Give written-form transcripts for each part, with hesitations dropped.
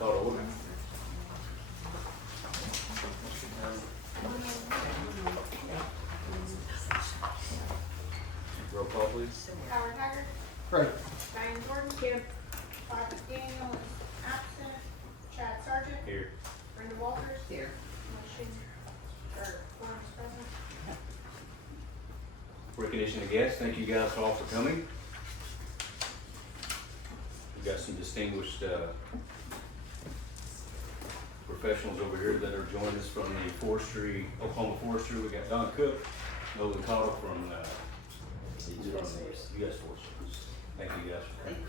Call to order. Roll call, please. Howard Haggard. Right. Diane Jordan. Here. Bob McDaniel is absent. Chad Sargent. Here. Brenda Walters. Here. Motion, quorum is present. Recognition of guests, thank you guys all for coming. We've got some distinguished professionals over here that are joining us from the forestry, Oklahoma Forestry. We got Don Cook, Nolan Cottle from U.S. Forest Service. Thank you guys for coming.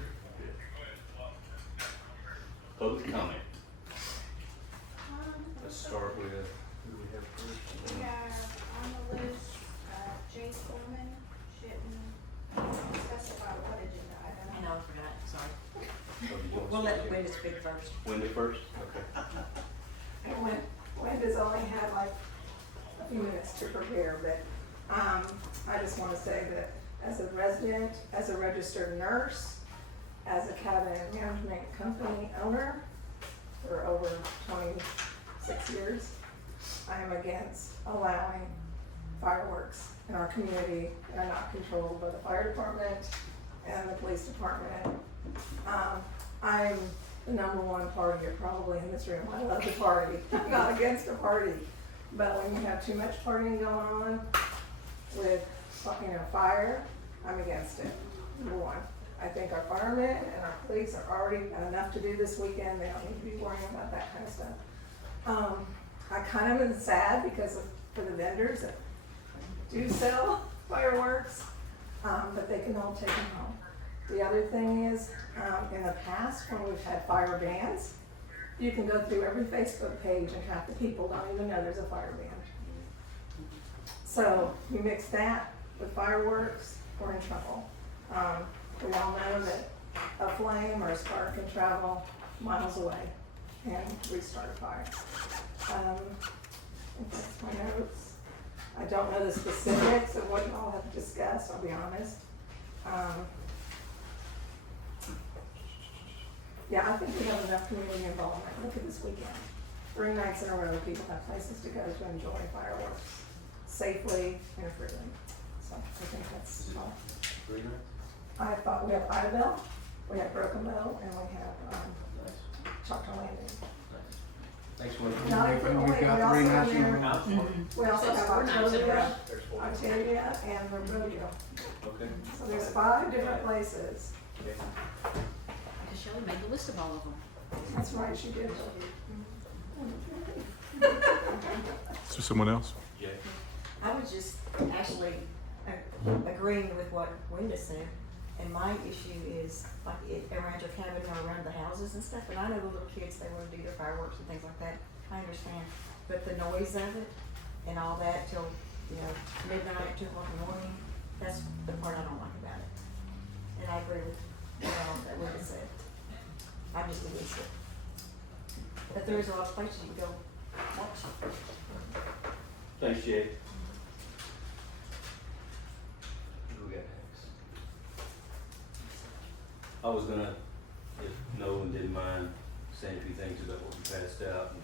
Public comment. Let's start with, who do we have first? We have on the list, Jay Coleman. Shouldn't specify what agenda I item. know, I forgot, sorry. Oh, do you want We'll to let speak? Wendy speak first. Wendy first? Okay. And Wendy's only had like a few minutes to prepare, but I just want to say that as a resident, as a registered nurse, as a cabin management company owner for over 26 years, I am against allowing fireworks in our community that are not controlled by the fire department and the police department. I'm the number one partier probably in this room. I love to party. I'm not against a party. But when you have too much partying going on with, fire, I'm against it. Number one. I think our firemen and our police are already got enough to do this weekend. They don't need to be worrying about that kind of stuff. I kind of am sad because for the vendors that do sell fireworks, but they can all take them home. The other thing is, in the past, when we've had fire bans, you can go through every Facebook page and half the people don't even know there's a fire ban. So you mix that with fireworks, we're in trouble. We all know that a flame or a spark can travel miles away and restart a fire. I think that's my notes. I don't know the specifics of what you all have discussed, I'll be honest. Yeah, I think we have enough community involvement. Look at this weekend. 3 nights in a row, people have places to go to enjoy fireworks safely and freely. So I think that's all. 3 minutes? I thought we have Idabel, we have Broken Bow, and we have Nice. Choctaw Landing. Nice. Thanks, Wendy. Not We've even, got we also three have national there- announcements. we also have Four nights in a Octavia, row. There's 4. Octavia, and the rodeo. Okay. So there's 5 different places. Okay. Because Shelley made the list of all of them. That's right, she did. Is there someone else? Jay. I was just actually agreeing with what Wendy said, and my issue is like around your cabin or around the houses and stuff, and I know the little kids, they wanna do their fireworks and things like that, I understand, but the noise of it and all that till, midnight, 2 o'clock in the morning, that's the part I don't like about it. And I agree with what all that Wendy said. I'm just against it. But there is a lot of places you can go watch. Thanks, Jay. Who we got next? I was gonna, if no one didn't mind, saying a few things about what we passed out.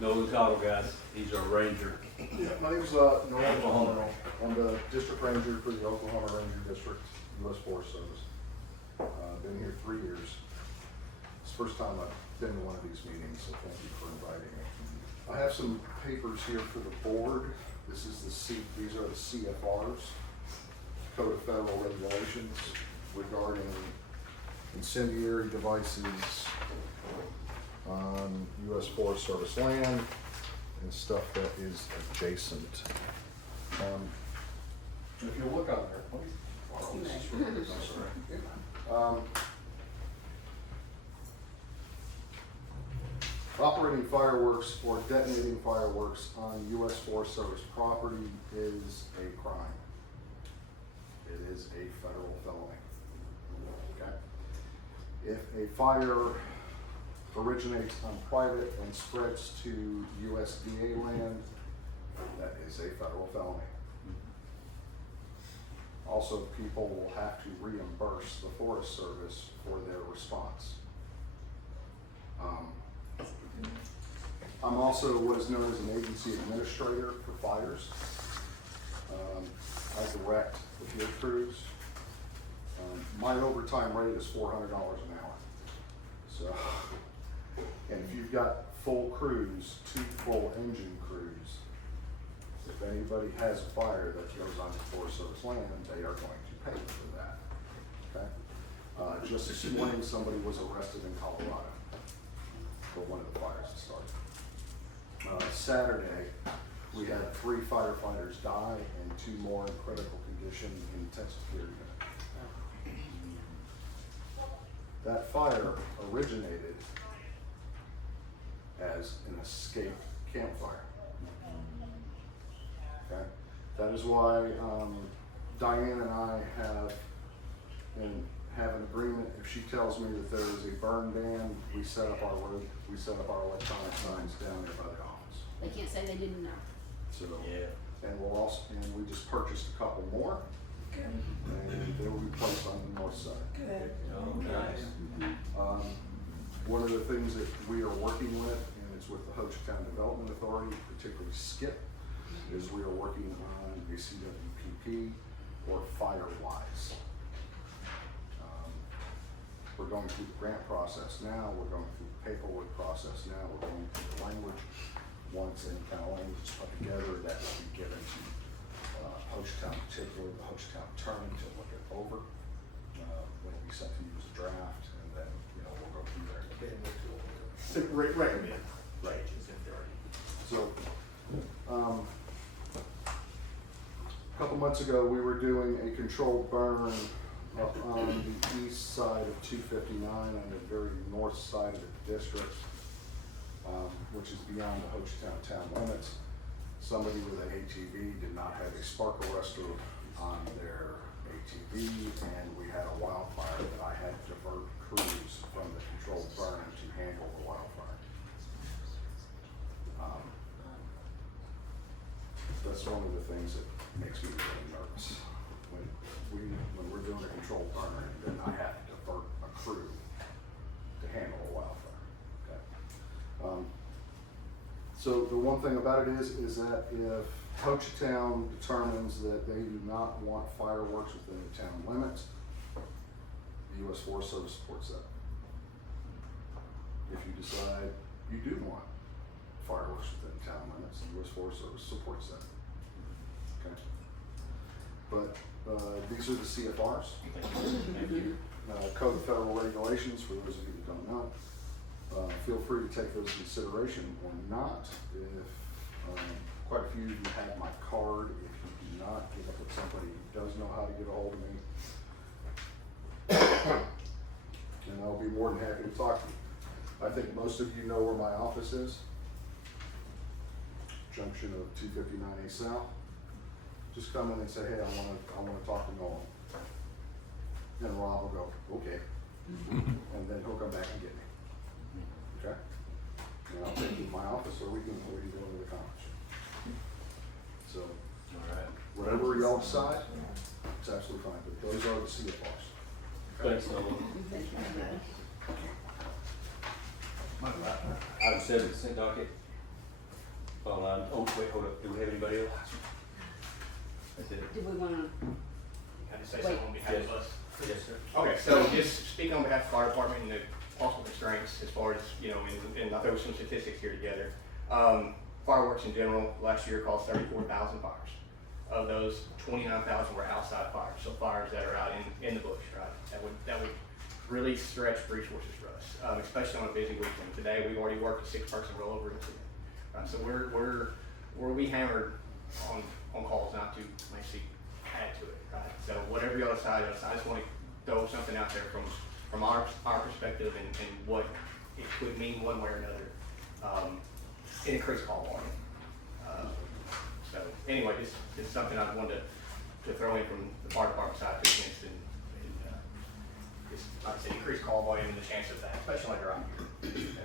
Nolan Cottle, guys, he's our ranger. Yeah, my name's Nolan Oklahoma. Connell. I'm the district ranger for the Oklahoma Ranger District, U.S. Forest Service. Been here 3 years. It's the first time I've been to one of these meetings, so thank you for inviting me. I have some papers here for the board. This is these are the CFRs, Code of Federal Regulations regarding incendiary devices on U.S. Forest Service land and stuff that is adjacent. If you look on there, let me borrow this real quick, I'm sorry. Operating fireworks or detonating fireworks on U.S. Forest Service property is a crime. It is a federal felony. Okay? If a fire originates on private and spreads to USDA land, that is a federal felony. Also, people will have to reimburse the Forest Service for their response. I'm also what is known as an agency administrator for fires. I direct the field crews. My overtime rate is $400 an hour. So, and if you've got full crews, 2 full engine crews, if anybody has a fire that goes on the Forest Service land, they are going to pay for that. Okay? Just this morning, somebody was arrested in Colorado for one of the fires that started. Saturday, we had 3 firefighters die and 2 more in critical condition in intensive care unit. That fire originated as an escaped campfire. Okay? That is why Diane and I have an agreement. If she tells me that there is a burn ban, we set up our electronic signs down there by the office. They can't say they didn't know. So, Yeah. and we just purchased a couple more, Good, and they will be placed on the north side. good. Oh, nice. One of the things that we are working with, and it's with the Hochatown Development Authority, particularly SKIP, is we are working on a CWPP or Firewise. We're going through the grant process now, we're going through the paperwork process now, we're going through the language. Once any kind of language is put together, that will be given to Hochatown, particularly the Hochatown attorney to look it over. When we sent to you as a draft, and then, we'll go through there. Recommend. Right. So, a couple months ago, we were doing a controlled burn up on the east side of 259 on the very north side of the district, which is beyond the Hochatown town limits. Somebody with an ATV did not have a spark arrestor on their ATV, and we had a wildfire that I had to divert crews from the controlled burn to handle the wildfire. That's one of the things that makes me really nervous. When we're doing a controlled burn, and then I have to divert a crew to handle a wildfire. Okay. So the one thing about it is that if Hochatown determines that they do not want fireworks within the town limits, the U.S. Forest Service supports that. If you decide you do want fireworks within the town limits, the U.S. Forest Service supports that. Okay. But these are the CFRs. Thank you. Code of Federal Regulations, for those of you who don't know. Feel free to take those into consideration or not. If quite a few of you have my card, if you do not, get up with somebody who does know how to get a hold of me. And I'll be more than happy to talk to you. I think most of you know where my office is. Junction of 259A South. Just come in and say, hey, I wanna talk to Nolan. And Rob will go, okay. And then he'll come back and get me. Okay? And I'll take you to my office, or we can go to the conference. So, All right. whatever y'all decide, it's absolutely fine, but those are the CFRs. Thanks, Nolan. Item 7, consent docket. Oh, wait, hold up. Do we have anybody else? That's it. Do we wanna, Can I say Wait. something on behalf of us? Yes, sir. Okay, so just speaking on behalf of the fire department and the possible constraints as far as, and I'll throw some statistics here together. Fireworks in general, last year caused 34,000 fires. Of those, 29,000 were outside fires, so fires that are out in the bush, right? That would really stretch resources for us, especially on a busy weekend. Today, we've already worked a 6-person rollover incident. Right, so we're be hammered on calls not to basically add to it, right? So whatever you decide, I just want to throw something out there from our perspective and what it could mean one way or another. Increased call volume. So anyway, it's something I wanted to throw in from the fire department side to against and just like I said, increased call volume and the chance of that, especially like around here. Absolutely.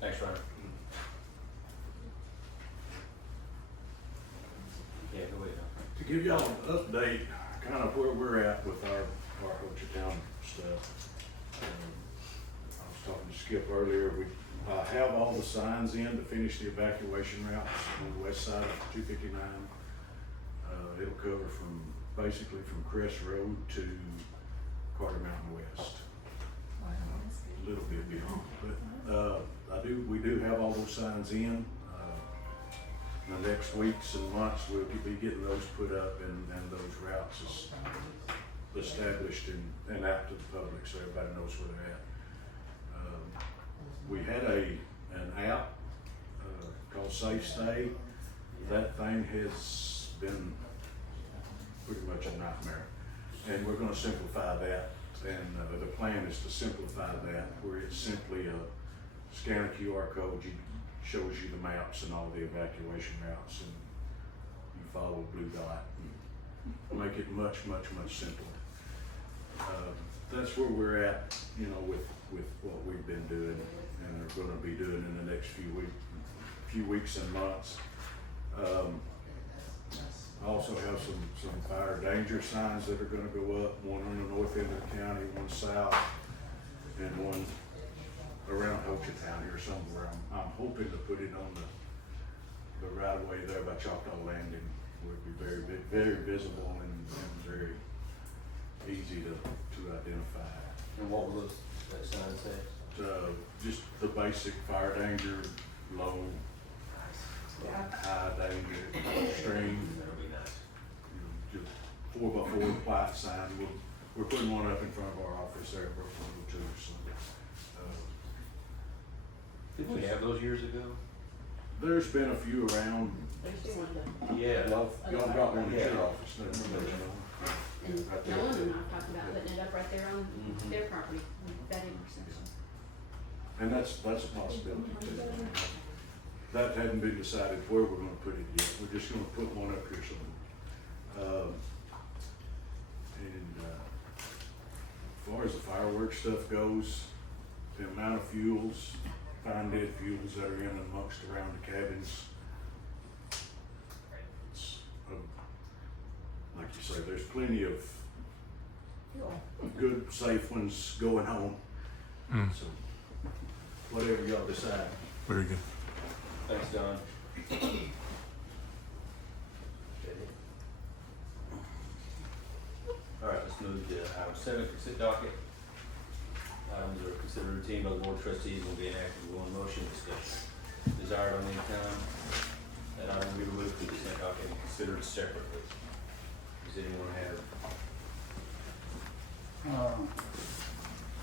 Thanks, Ryan. Yeah, go ahead. To give y'all an update, kind of where we're at with our Hochatown stuff. I was talking to Skip earlier, we, have all the signs in to finish the evacuation routes on the west side of 259. It'll cover basically from Crest Road to Carter Mountain West. A little bit beyond, but we do have all those signs in. In the next weeks and months, we'll be getting those put up and those routes is established and out to the public so everybody knows where they're at. We had an app called Safe Stay. That thing has been pretty much a nightmare, and we're going to simplify that. And the plan is to simplify that, where it's simply scan a QR code, shows you the maps and all the evacuation routes, and you follow a blue dot and make it much simpler. That's where we're at, you know, with what we've been doing and are going to be doing in the next few weeks and months. I also have some fire danger signs that are going to go up, one on the north end of the county, one south, and one around Hochatown here somewhere. I'm hoping to put it on the right of way there by Choctaw Landing, where it'd be very visible and very easy to identify. And what will that sign say? Just the basic fire danger, low, high danger, extreme. That'll be nice. Just 4x4 white sign. We're putting one up in front of our office there at Brooklyn too. So, Did we have those years ago? there's been a few around. Yeah. Y'all got one at your office. And Right there. Nolan and I talked about putting it up right there on their property, that intersection. And that's a possibility too. That hadn't been decided where we're gonna put it yet. We're just gonna put one up here somewhere. As far as the fireworks stuff goes, the amount of fine dead fuels that are in and amongst around the cabins, it's, like you say, there's plenty of good, safe ones going home. So, whatever y'all decide. Very good. Thanks, Don. All right, let's move to item 7, consent docket. Items are considered routine by the board of trustees and will be enacted with one motion discussion. Desired on any time, that item will be removed from the consent docket and considered separately. Does anyone have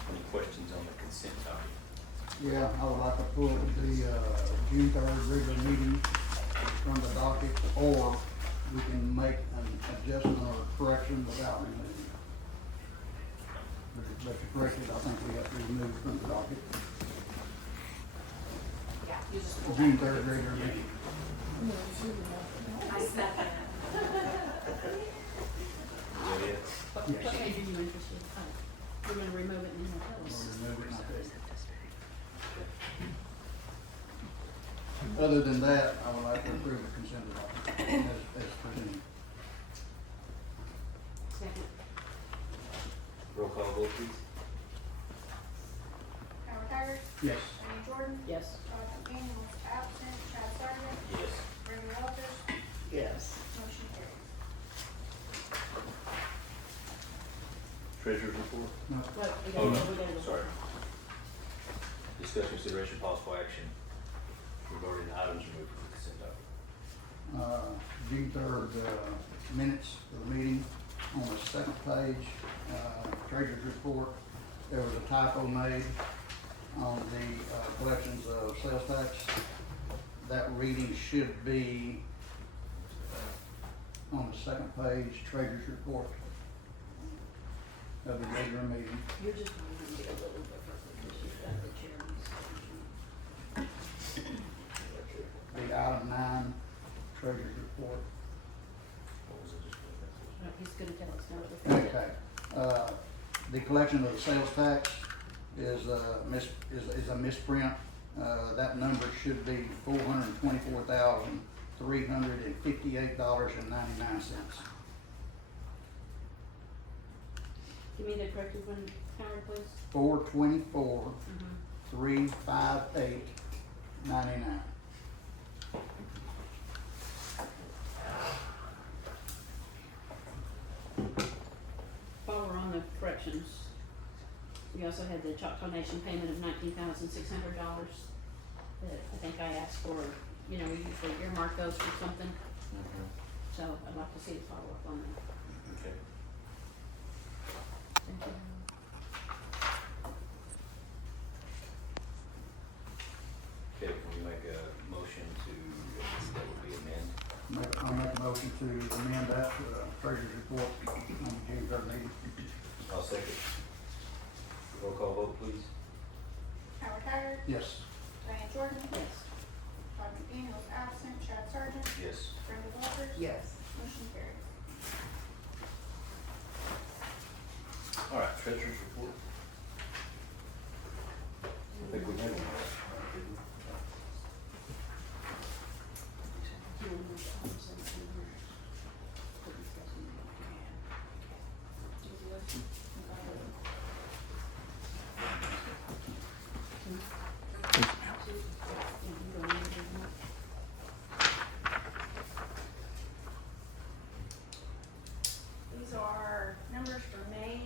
any questions on the consent docket? Yeah, I would like to pull the June 3rd regular meeting from the docket, or we can make an adjustment or correction without removing it. But to correct it, I think we have to remove it from the docket. Yeah, you just. The June 3rd regular meeting. I said that. Is that it? What page are you interested in? Oh, we're gonna remove it and then tell Or us. remove it, not take it. Other than that, I would like to approve the consent docket as presented. Second. Roll call vote, please. Howard Haggard, Yes. Diane Jordan, Yes. Todd McDaniel is absent, Chad Sargent, Yes. Brandon Walters, Yes. motion carries. Treasurer's report? No. Wait, Oh, no, we gotta go. sorry. Discuss consideration possible action regarding items removed from the consent docket. June 3rd minutes of the meeting. On the second page, treasurer's report, there was a typo made on the collections of sales tax. That reading should be on the second page, treasurer's report of the regular meeting. You're just going to get a little different because you've got the chairman's. The item 9, treasurer's report. What was it? No, he's gonna tell us now. Okay, the collection of the sales tax is a misprint. That number should be $424,358.99. Give me the corrected one, Howard, please. 424, $358.99. While we're on the corrections, we also had the Choctaw Nation payment of $19,600 that I think I asked for. You know, we usually earmark those for something, so I'd like to see the follow-up on that. Okay. Thank you. Okay, can we make a motion to, that would be amend? I'll make a motion to amend that treasurer's report on the June 3rd meeting. I'll second. Roll call vote, please. Howard Haggard, Yes. Diane Jordan, Yes. Todd McDaniel is absent, Chad Sargent, Yes. Brenda Walters. Yes. Motion carries. All right, treasurer's report. I think we had one. These are numbers for May.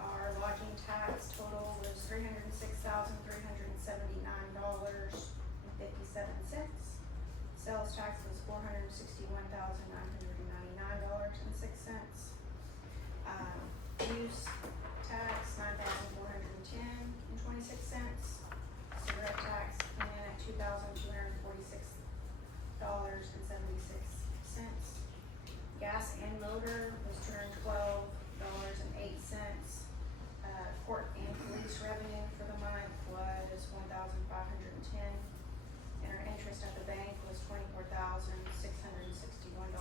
Our lodging tax total was $306,379.57. Sales tax was $461,999.06. Use tax, $9,410.26. Cigarette tax came in at $2,246.76. Gas and motor was $212.08. Court and police revenue for the month was $1,510. And our interest at the bank was $24,661.27,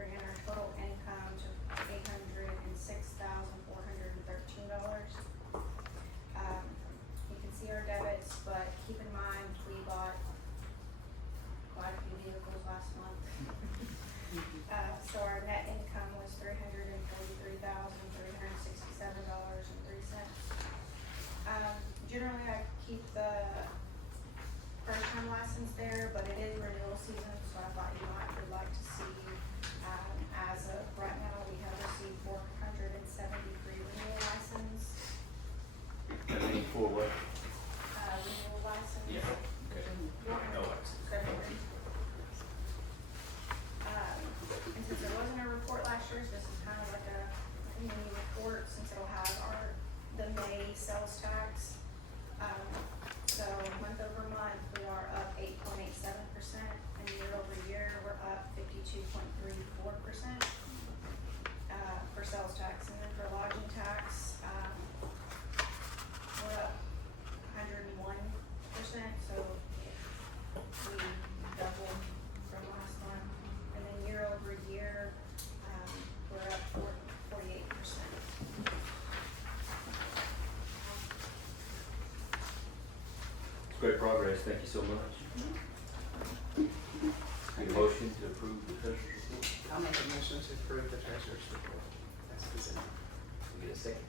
bringing our total income to $806,413. You can see our debits, but keep in mind, we bought quite a few vehicles last month. So our net income was $343,367.03. Generally, I keep the first time license there, but it is renewal season, so I thought you would like to see, as of right now, we have received 473 renewal license. For what? Renewal license. Yeah, okay. No license. February. And since there wasn't a report last year, this is kind of like a mini report, since it'll have the May sales tax. So month over month, we are up 8.87%, and year over year, we're up 52.34%, for sales tax. And then for lodging tax, we're up 101%, so we doubled from last month. And then year over year, we're up 48%. It's great progress, thank you so much. Need a motion to approve the treasurer's report? I'll make a motion to approve the treasurer's report. That's presented. We get a second.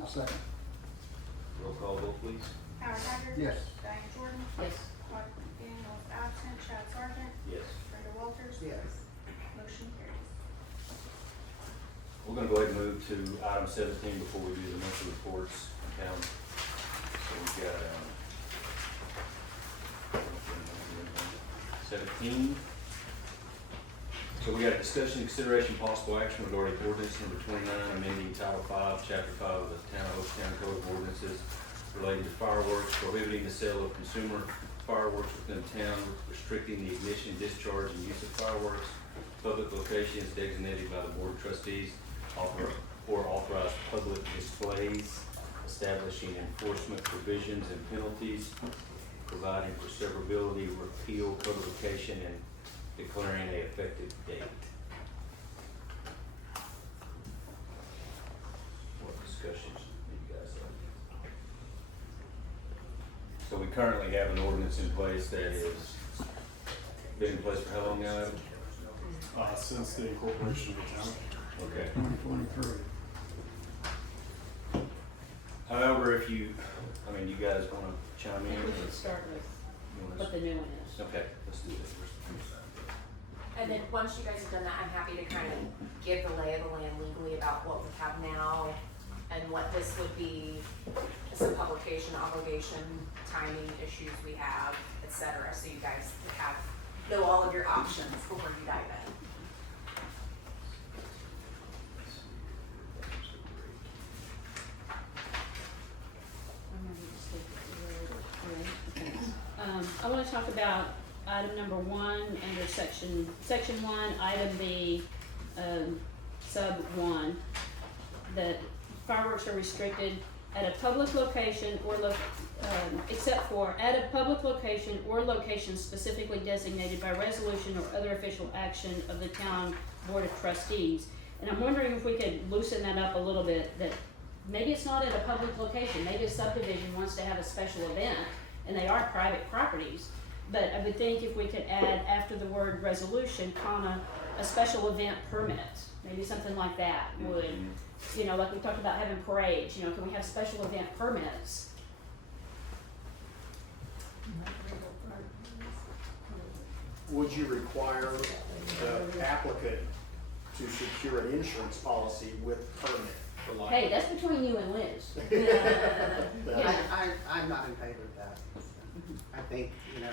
I'll second. Roll call vote, please. Howard Haggard. Yes. Diane Jordan. Yes. Todd McDaniel is absent, Chad Sargent, Yes. Brenda Walters. Yes. Motion carries. We're gonna go ahead and move to item 17 before we do the monthly reports down. So we've got, 17. So we got discussion, consideration, possible action regarding ordinance number 29, amending Title 5, Chapter 5 of the Town of Hochatown Code of Ordinances relating to fireworks, prohibiting the sale of consumer fireworks within town, restricting the ignition, discharge, and use of fireworks, public locations designated by the Board of Trustees, or authorized public displays, establishing enforcement provisions and penalties, providing for severability, repeal codification, and declaring a effective date. What discussions do you guys have? So we currently have an ordinance in place that has been in place for how long now, Adam? Since the incorporation of the county. Okay. 2023. However, if you, I mean, you guys wanna I chime in? think we or should start with you wanna- what the new one is. Okay, let's do this. And then once you guys have done that, I'm happy to kind of give the lay of the land legally about what we have now and what this would be, some publication obligation, timing issues we have, et cetera, so you guys know all of your options before you dive in. I wanna talk about item number 1 under section 1, item B, sub 1, that fireworks are restricted at a public location or except for at a public location or location specifically designated by resolution or other official action of the town board of trustees. And I'm wondering if we could loosen that up a little bit, that maybe it's not at a public location, maybe a subdivision wants to have a special event, and they are private properties. But I would think if we could add after the word resolution, comma, a special event permit, maybe something like that would, you know, like we talked about having parades, you know, can we have special event permits? Would you require the applicant to secure an insurance policy with permit for Hey, liability? that's between you and Liz. I'm not in favor of that. I think, you know,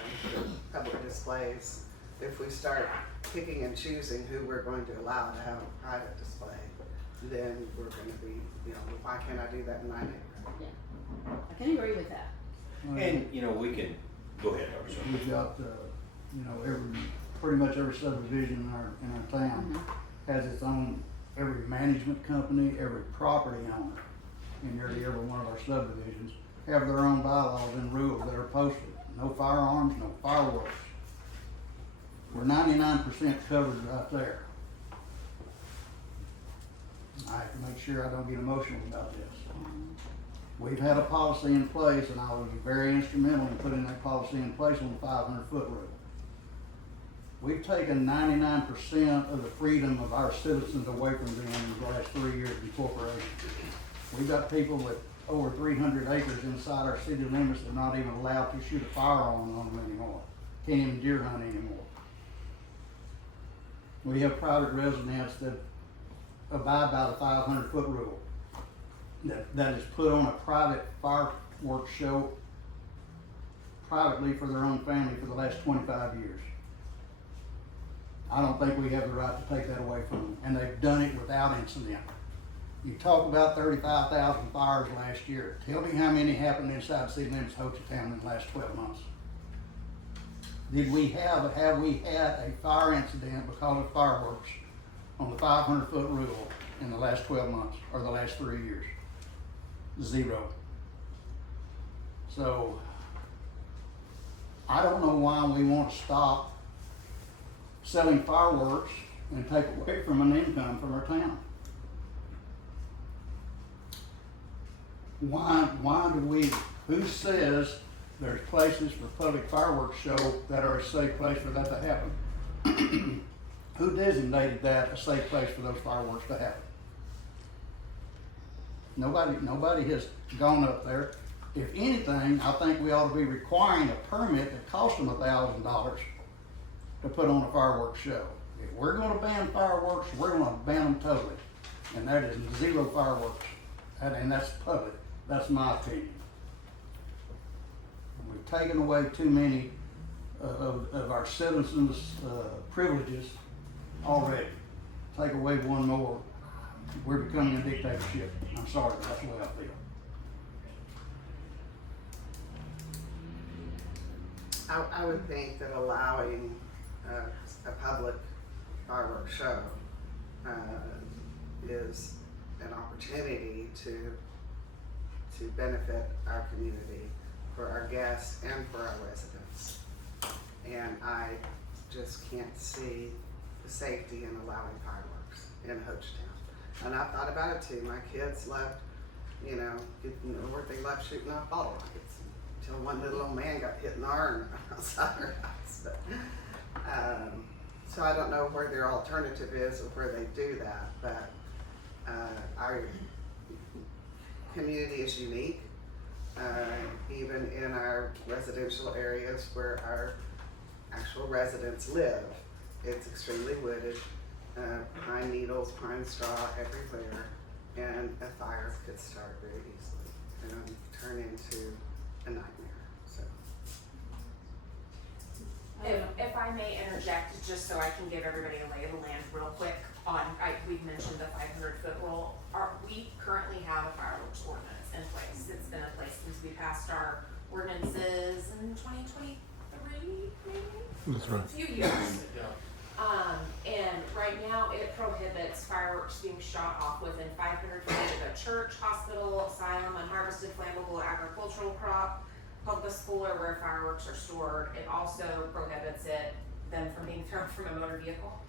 the public displays, if we start picking and choosing who we're going to allow to have a private display, then we're gonna be, you know, why can't I do that in my neighborhood? Yeah, I can agree with that. And, you know, we can, go ahead, Darcy. We've got, you know, pretty much every subdivision in our town has its own, every management company, every property owner in nearly every one of our subdivisions have their own bylaws and rules that are posted. No firearms, no fireworks. We're 99% covered right there. I have to make sure I don't get emotional about this. We've had a policy in place, and I was very instrumental in putting that policy in place on the 500-foot rule. We've taken 99% of the freedom of our citizens away from them in the last 3 years in corporation. We've got people with over 300 acres inside our city limits that are not even allowed to shoot a firearm on them anymore. Can't even deer hunt anymore. We have private residents that abide by the 500-foot rule. That is put on a private fireworks show privately for their own family for the last 25 years. I don't think we have the right to take that away from them, and they've done it without incident. You talk about 35,000 fires last year. Tell me how many happened inside city limits of Hochatown in the last 12 months. Have we had a fire incident because of fireworks on the 500-foot rule in the last 12 months or the last 3 years? 0. So, I don't know why we want to stop selling fireworks and take away from an income from our town. Why do we, who says there's places for public fireworks show that are a safe place for that to happen? Who designated that a safe place for those fireworks to happen? Nobody has gone up there. If anything, I think we ought to be requiring a permit that costs them $1,000 to put on a fireworks show. If we're gonna ban fireworks, we're gonna ban them totally. And that is 0 fireworks. And that's public. That's my opinion. We've taken away too many of our citizens' privileges already. Take away one more, we're becoming a dictatorship. I'm sorry, but that's the way I feel. I would think that allowing a public fireworks show is an opportunity to benefit our community, for our guests and for our residents. And I just can't see the safety in allowing fireworks in Hochatown. And I thought about it too. My kids loved, they loved shooting off bottle rockets until one little old man got hit in the arm outside our house. But, so I don't know where their alternative is or where they do that, but community is unique, even in our residential areas where our actual residents live. It's extremely wooded, pine needles, pine straw everywhere, and a fire could start very easily and turn into a nightmare, so. If I may interject, just so I can give everybody a lay of the land real quick on, we've mentioned the 500-foot rule. We currently have a fireworks ordinance in place. It's been in place since we passed our ordinances in 2023, maybe? That's right. A few years. And right now it prohibits fireworks being shot off within 500 feet of a church, hospital, asylum, unharvested flammable agricultural crop, public school, or where fireworks are stored. It also prohibits them from being thrown from a motor vehicle,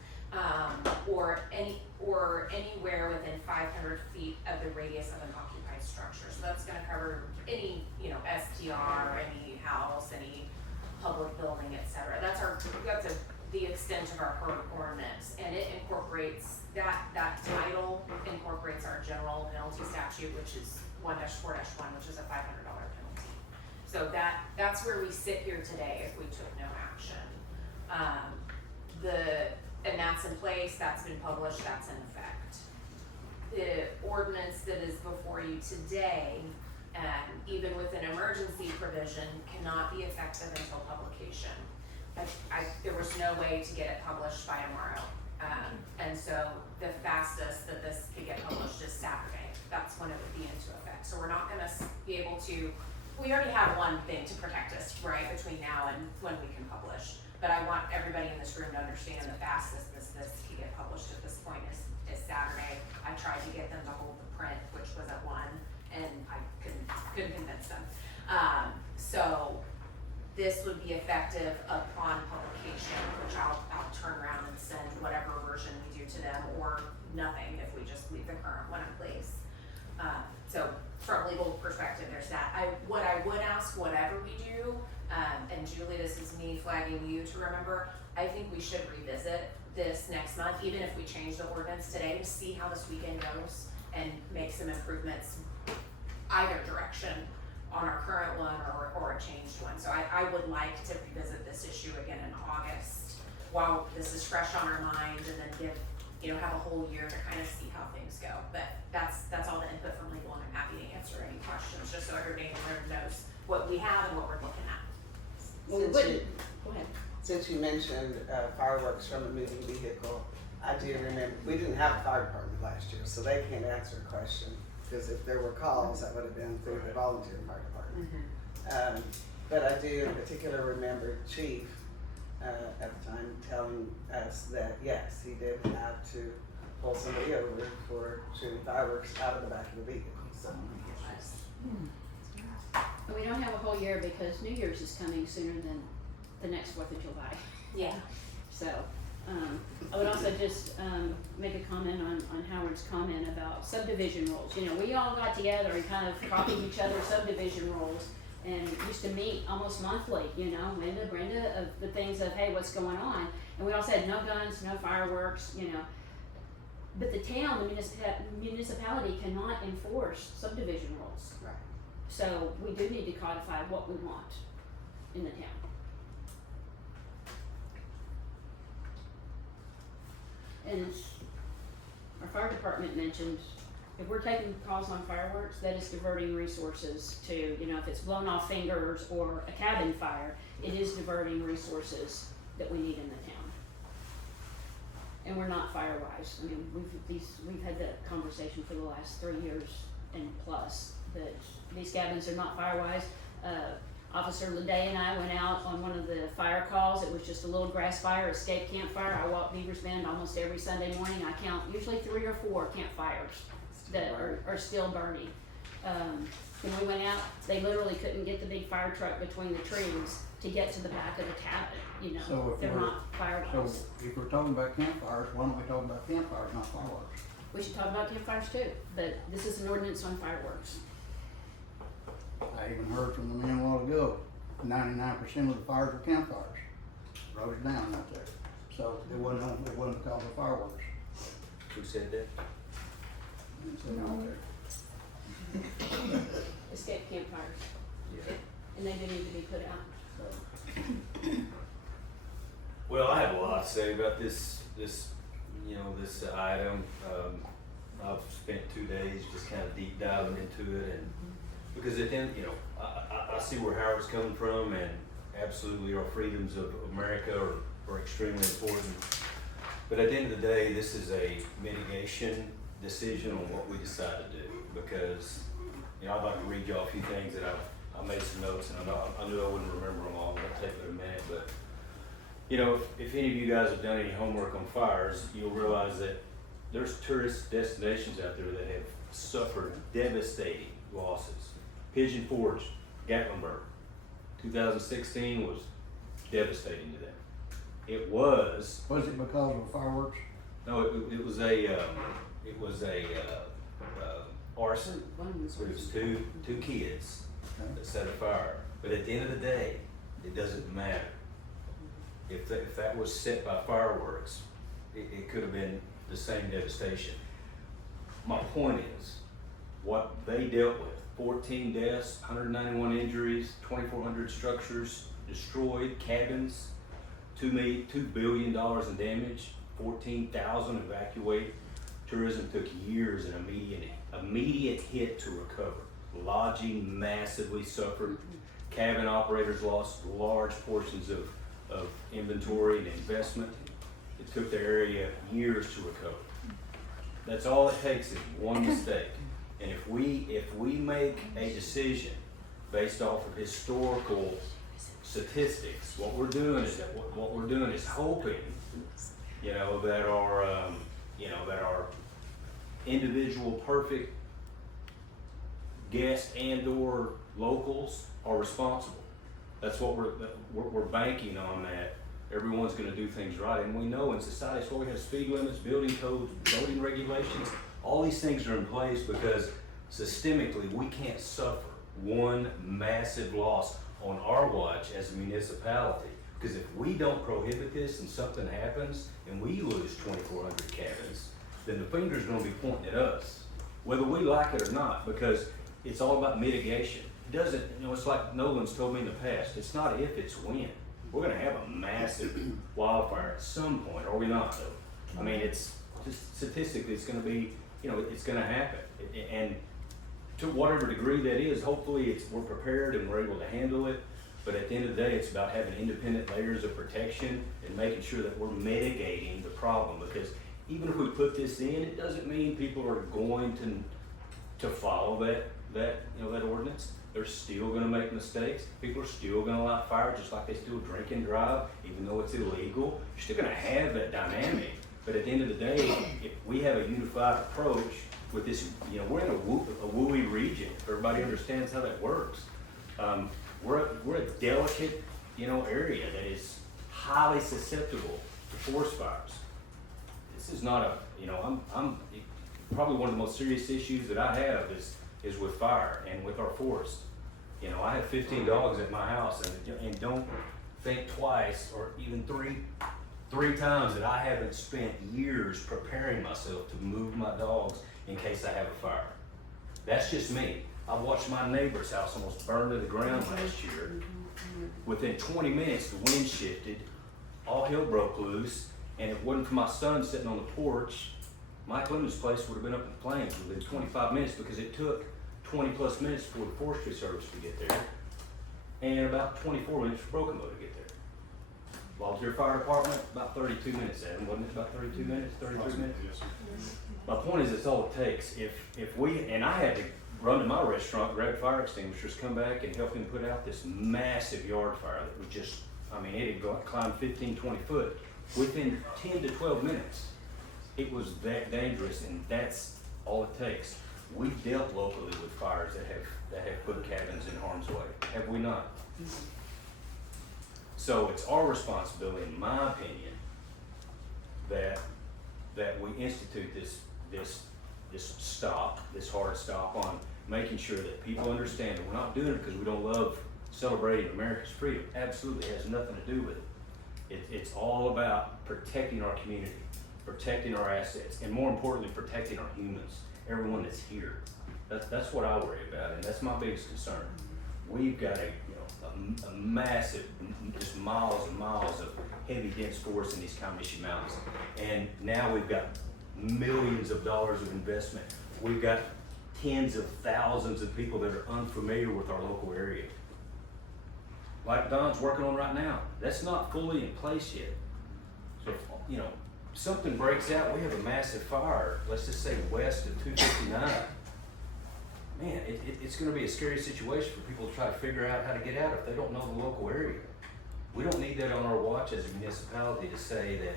or anywhere within 500 feet of the radius of an occupied structure. So that's going to cover any, STR, any house, any public building, etc. That's the extent of our current ordinance, and it incorporates that title incorporates our general penalty statute, which is 1-4-1, which is a $500 penalty. So that's where we sit here today if we took no action. And that's in place, that's been published, that's in effect. The ordinance that is before you today, even with an emergency provision, cannot be effective until publication. There was no way to get it published by tomorrow. And so the fastest that this could get published is Saturday. That's when it would be into effect. So we're not gonna be able to, we already have one thing to protect us, right, between now and when we can publish. But I want everybody in this room to understand the fastest this could get published at this point is Saturday. I tried to get them to hold the print, which was at 1, and I couldn't convince them. So this would be effective upon publication, which I'll turn around and send whatever version we do to them, or nothing if we just leave the current one in place. So from a legal perspective, there's that. What I would ask, whatever we do, and Julie, this is me flagging you to remember, I think we should revisit this next month, even if we change the ordinance today, to see how this weekend goes and make some improvements either direction on our current one or a changed one. So I would like to revisit this issue again in August while this is fresh on our mind, and then have a whole year to kind of see how things go. But that's all the input from legal, and I'm happy to answer any questions, just so everybody in the room knows what we have and what we're looking at. Since you, Go ahead. since you mentioned fireworks from a moving vehicle, I do remember, we didn't have a fire department last year, so they can't answer a question. Because if there were calls, that would have been through the volunteer fire department. But I do in particular remember Chief at the time telling us that yes, he did have to pull somebody over for shooting fireworks out of the back of the vehicle. So. We don't have a whole year because New Year's is coming sooner than the next 4th of July. Yeah. So, I would also just make a comment on Howard's comment about subdivision rules. We all got together and kind of copied each other's subdivision rules and used to meet almost monthly, Brenda, of the things of, hey, what's going on? And we all said no guns, no fireworks, But the town, the municipality cannot enforce subdivision rules. Right. So we do need to codify what we want in the town. And our fire department mentioned, if we're taking calls on fireworks, that is diverting resources to, if it's blown off fingers or a cabin fire, it is diverting resources that we need in the town. And we're not fire-wise. We've had that conversation for the last 3 years and plus, that these cabins are not fire-wise. Officer Leday and I went out on one of the fire calls. It was just a little grass fire, escape campfire. I walk Beavers Bend almost every Sunday morning. I count usually 3 or 4 campfires that are still burning. When we went out, they literally couldn't get the big fire truck between the trees to get to the back of the cabin, So if They're we're- not fire-wise. So if we're talking about campfires, why don't we talk about campfires, not fireworks? We should talk about campfires too, but this is an ordinance on fireworks. I even heard from the men a while ago, 99% of the fires were campfires. Wrote it down out there. So it wasn't because of fireworks. Who said that? It's out there. escape campfires, Yeah. and they do need to be put out. Well, I have a lot to say about this item. I've spent 2 days just kind of deep diving into it, and because at the end, I see where Howard's coming from, and absolutely our freedoms of America are extremely important. But at the end of the day, this is a mitigation decision on what we decide to do, because, I'd like to read y'all a few things that I made some notes, and I knew I wouldn't remember them all, but it'll take me a minute, but, if any of you guys have done any homework on fires, you'll realize that there's tourist destinations out there that have suffered devastating losses. Pigeon Forge, Gatlinburg, 2016 was devastating to them. It was. Was it because of fireworks? No, it was a arson. It was two kids that set a fire. But at the end of the day, it doesn't matter. If that was set by fireworks, it could have been the same devastation. My point is, what they dealt with, 14 deaths, 191 injuries, 2,400 structures destroyed, cabins, $2 billion in damage, 14,000 evacuated. Tourism took years and immediate hit to recover. Lodging massively suffered. Cabin operators lost large portions of inventory and investment. It took the area years to recover. That's all it takes is one mistake. And if we make a decision based off of historical statistics, what we're doing is hoping, that our individual perfect guests and/or locals are responsible. That's what we're banking on, that everyone's going to do things right. And we know in society, that's why we have speed limits, building codes, voting regulations. All these things are in place because systemically we can't suffer one massive loss on our watch as a municipality. Because if we don't prohibit this and something happens and we lose 2,400 cabins, then the finger's going to be pointing at us, whether we like it or not, because it's all about mitigation. It doesn't, it's like Nolan's told me in the past, it's not if, it's when. We're going to have a massive wildfire at some point, are we not? I mean, it's just statistically, it's going to be, it's going to happen. And to whatever degree that is, hopefully we're prepared and we're able to handle it. But at the end of the day, it's about having independent layers of protection and making sure that we're mitigating the problem. Because even if we put this in, it doesn't mean people are going to follow that ordinance. They're still going to make mistakes. People are still going to light fire just like they still drink and drive, even though it's illegal. You're still going to have that dynamic. But at the end of the day, if we have a unified approach with this, we're in a WUI region. If everybody understands how that works. We're a delicate, area that is highly susceptible to forest fires. This is not I'm probably one of the most serious issues that I have is with fire and with our forest. I have 15 dogs at my house, and don't think twice or even three times that I haven't spent years preparing myself to move my dogs in case I have a fire. That's just me. I watched my neighbor's house almost burn to the ground last year. Within 20 minutes, the wind shifted, all hell broke loose, and if it wasn't for my son sitting on the porch, Mike Lemon's place would have been up in flames within 25 minutes, because it took 20 plus minutes for the forestry service to get there, and about 24 minutes for Broken Bow to get there. Volunteer fire department, about 32 minutes, Adam, wasn't it about 32 minutes, 33 minutes? Yes, sir. My point is, it's all it takes. If we, and I had to run to my restaurant, grab fire extinguishers, come back and help them put out this massive yard fire that was just, it had climbed 15, 20 foot. Within 10 to 12 minutes, it was that dangerous, and that's all it takes. We've dealt locally with fires that have put cabins in harm's way, have we not? So it's our responsibility, in my opinion, that we institute this hard stop on making sure that people understand that we're not doing it because we don't love celebrating America's freedom. Absolutely, it has nothing to do with it. It's all about protecting our community, protecting our assets, and more importantly, protecting our humans, everyone that's here. That's what I worry about, and that's my biggest concern. We've got a massive, just miles and miles of heavy dense forest in these Comanche Mountains. And now we've got millions of dollars of investment. We've got tens of thousands of people that are unfamiliar with our local area. Like Don's working on right now, that's not fully in place yet. So, if, something breaks out, we have a massive fire, let's just say west of 259. Man, it's gonna be a scary situation for people to try to figure out how to get out if they don't know the local area. We don't need that on our watch as a municipality to say that,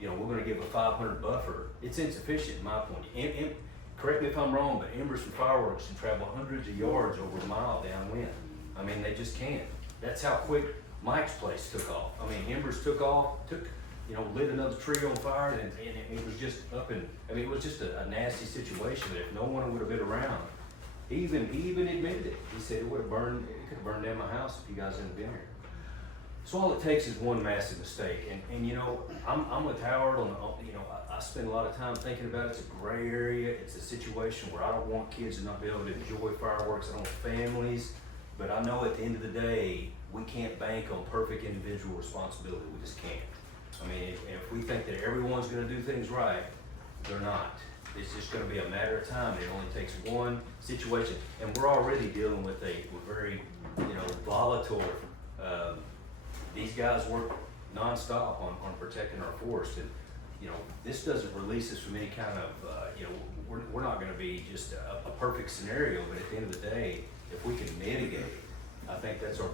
we're gonna give a 500 buffer. It's insufficient in my opinion. And correct me if I'm wrong, but embers from fireworks can travel hundreds of yards over a mile downwind. I mean, they just can't. That's how quick Mike's place took off. I mean, embers took off, lit another tree on fire, and it was just it was just a nasty situation that if no one would have been around, he even admitted it. He said it could have burned down my house if you guys hadn't been here. So all it takes is one massive mistake, and I'm with Howard on I spend a lot of time thinking about it. It's a gray area. It's a situation where I don't want kids to not be able to enjoy fireworks. I don't want families, but I know at the end of the day, we can't bank on perfect individual responsibility. We just can't. I mean, if we think that everyone's gonna do things right, they're not. It's just gonna be a matter of time. It only takes one situation, and we're already dealing with a very, volatile, these guys work nonstop on protecting our forest, and, this doesn't release us from any kind of, we're not gonna be just a perfect scenario, but at the end of the day, if we can mitigate, I think that's our,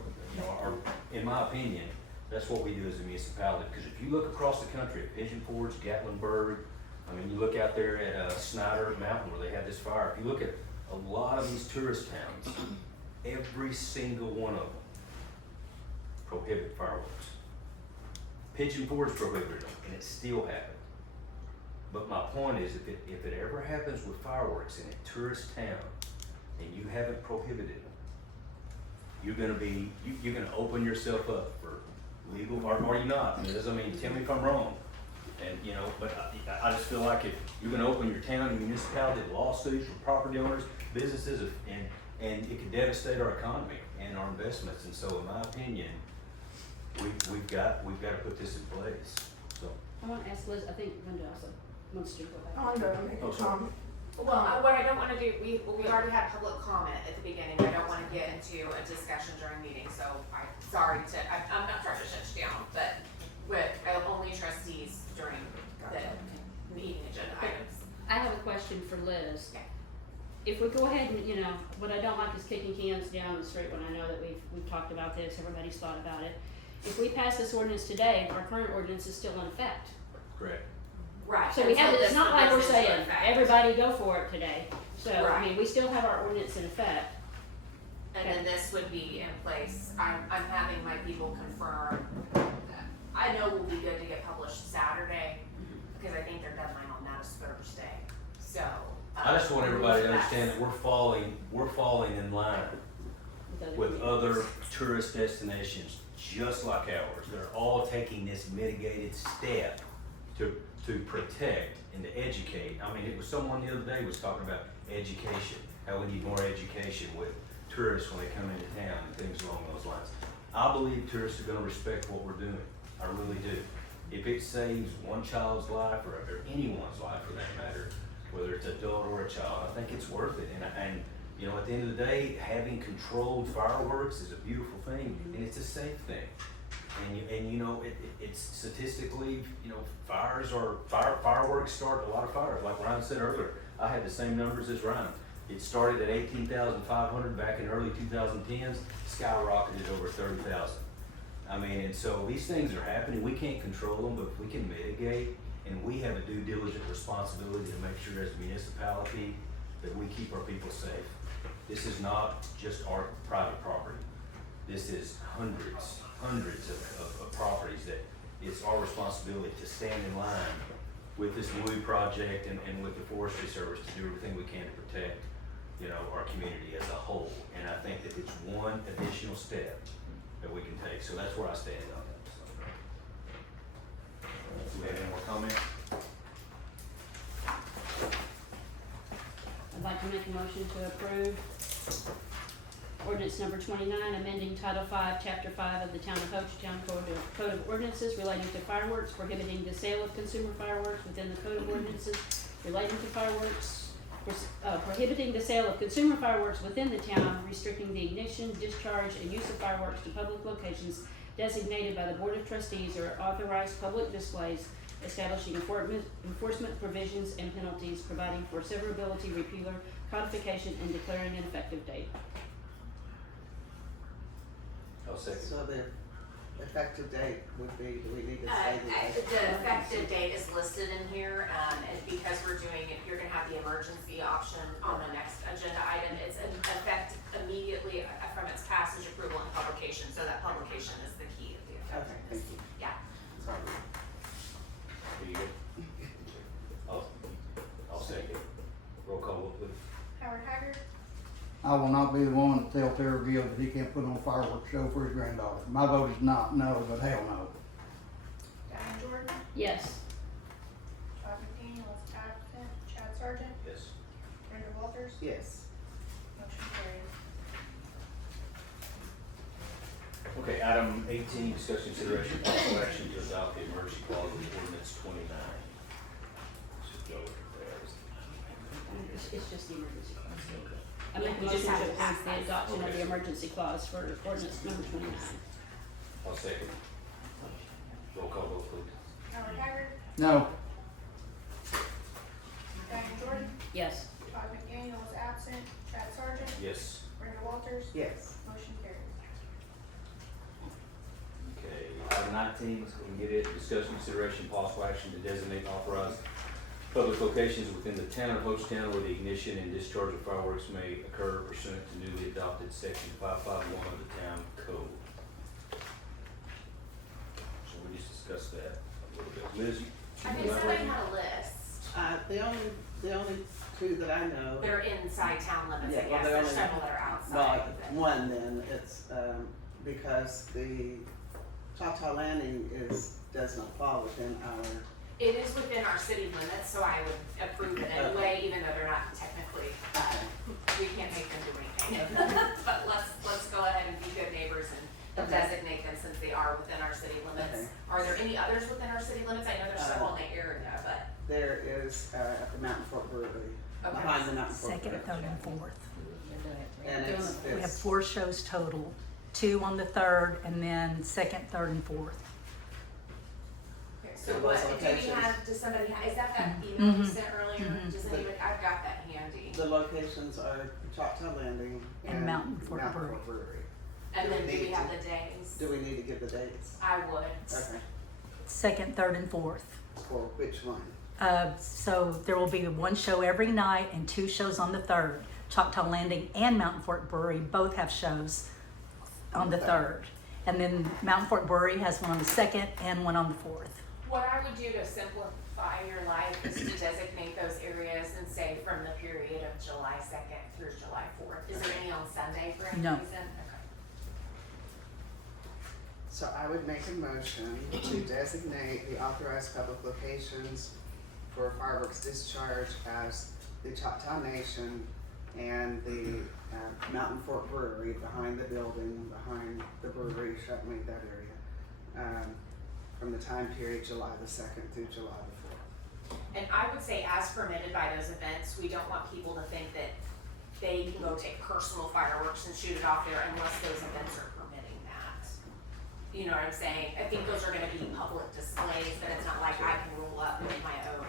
in my opinion, that's what we do as a municipality. Because if you look across the country at Pigeon Forge, Gatlinburg, I mean, you look out there at Snyder Mountain where they had this fire. If you look at a lot of these tourist towns, every single one of them prohibit fireworks. Pigeon Forge prohibited them, and it still happened. But my point is, if it ever happens with fireworks in a tourist town, and you haven't prohibited them, you're gonna open yourself up for legal, or are you not? I mean, tell me if I'm wrong. And, but I just feel like if you're gonna open your town and municipality to lawsuits from property owners, businesses, and it could devastate our economy and our investments. And so in my opinion, we've got to put this in place, so. I want to ask Liz, I think Linda also wants to go back. I'm gonna make Oh, a sorry. comment. Well, what I don't wanna do, we already had public comment at the beginning, I don't wanna get into a discussion during meetings, so I'm not trying to shut you down, but with only trustees during the meeting agenda items. I have a question for Liz. Okay. If we go ahead and, what I don't like is kicking cans down the street when I know that we've talked about this, everybody's thought about it. If we pass this ordinance today, our current ordinance is still in effect. Correct. Right. So we have, until it's not like we're this is in saying, effect. everybody go for it today. So, I Right. mean, we still have our ordinance in effect. And then this would be in place, I'm having my people confirm, I know we'll be good to get published Saturday, because I think their deadline on that is Thursday, so. I just want everybody to understand that we're falling in line with other tourist destinations just like ours. They're all taking this mitigated step to protect and to educate. I mean, it was someone the other day was talking about education, how we need more education with tourists when they come into town and things along those lines. I believe tourists are gonna respect what we're doing. I really do. If it saves one child's life or anyone's life for that matter, whether it's adult or a child, I think it's worth it. And at the end of the day, having controlled fireworks is a beautiful thing, and it's a safe thing. It's statistically, fireworks start a lot of fires. Like Ryan said earlier, I had the same numbers as Ryan. It started at 18,500 back in early 2010s, skyrocketed over 30,000. I mean, and so these things are happening. We can't control them, but if we can mitigate, and we have a due diligent responsibility to make sure as a municipality that we keep our people safe. This is not just our private property. This is hundreds of properties that it's our responsibility to stand in line with this WUI project and with the Forestry Service to do everything we can to protect, our community as a whole. And I think that it's one additional step that we can take. So that's where I stand on that. Do we have any more comments? I'd like like to make a motion to approve ordinance number 29, amending Title 5, Chapter 5 of the Town of Hochatown Code of Ordinances relating to fireworks, prohibiting the sale of consumer fireworks within the Code of Ordinances relating to fireworks, prohibiting the sale of consumer fireworks within the town, restricting the ignition, discharge, and use of fireworks to public locations designated by the Board of Trustees or authorized public displays, establishing enforcement provisions and penalties, providing for severability, repealer, codification, and declaring an effective date. I'll second. So the effective date would be, do we need to say the date? The effective date is listed in here, and because we're doing it, you're gonna have the emergency option on the next agenda item. It's in effect immediately from its passage, approval, and publication, so that publication is the key of the Okay, effectiveness. thank you. Yeah. Sorry. Are you good? I'll second. Roll call vote, please. Howard Haggard, I will not be the one to tell Terry Gill that he can't put on a fireworks show for his granddaughter. My vote is not no, but hell no. Diane Jordan, Yes. Todd McDaniel is absent, Chad Sargent, Yes. Brenda Walters, Yes. motion carries. Okay, item 18, discuss consideration of possible action to adopt the emergency clause of ordinance 29. Should go there. It's just the emergency clause. I make a You just motion to have to pass approve the that. adoption of Okay. the emergency clause for ordinance number 29. I'll second. Roll call vote, please. Howard Haggard, No, Diane Jordan, Yes. Todd McDaniel is absent, Chad Sargent, Yes. Brenda Walters, Yes. motion carries. Okay, item 19, so we can get it, discuss consideration possible action to designate authorized public locations within the town of Hochatown where the ignition and discharge of fireworks may occur pursuant to newly adopted section 551 of the town code. So we just discussed that a little bit. Liz, you I think somebody had a list. The only two that I know, They're inside town limits, Yeah, I well, guess, they're there's only- several that are outside. well, but- one then, it's, because the Choctaw Landing does not fall within our, It is within our city limits, so I would approve it anyway, even though they're not technically, we can't make them do anything. But let's go ahead and be good neighbors and Okay. designate them since they are within our city limits. Okay. Are there any others within our city limits? I know there's several in the area, but, there is, at the Mountain Fork Brewery, okay. behind the Mountain Fork Second, Brewery. third, and fourth. And it's, We have 4 shows total, 2 on the 3rd, and then second, third, and fourth. Okay, so So what, those do we locations- have, does somebody, is that email you Mhm. sent earlier? Mhm. Does anybody, I've got that handy. the locations are Choctaw Landing And Mountain Fork Brewery. Brewery. And Do we then do we need have to- the days? Do we need to give the dates? I would. Okay, Second, third, and fourth. for which one? So there will be 1 show every night and 2 shows on the 3rd. Choctaw Landing and Mountain Fork Brewery both have shows on the 3rd. And then Mountain Fork Brewery has one on the 2nd and one on the 4th. What I would do to simplify your life is to designate those areas and say from the period of July 2nd through July 4th. Is there any on Sunday for any No. reason? Okay. So I would make a motion to designate the authorized public locations for fireworks discharge as the Choctaw Nation and the Mountain Fork Brewery behind the building, behind the brewery, certainly that area, from the time period July the 2nd through July the 4th. And I would say as permitted by those events, we don't want people to think that they can go take personal fireworks and shoot it off there unless those events are permitting that. You know what I'm saying? I think those are gonna be public displays, but it's not like I can roll up with my own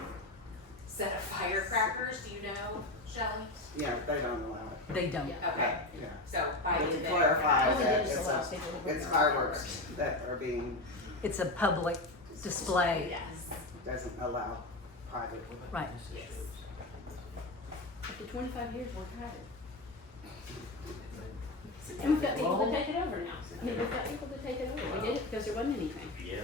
set of firecrackers, do you know, Shelley? Yeah, they don't allow it. They don't. Okay, Yeah. so by But the to event. clarify Only that just it's allows people to bring It's their fireworks that are being, It's a public display. Yes, doesn't allow private. Right. yes. After 25 years, we're tired. And we've got people to take it over now. I mean, we've got people to take it over. We did it because there wasn't anything. Yeah.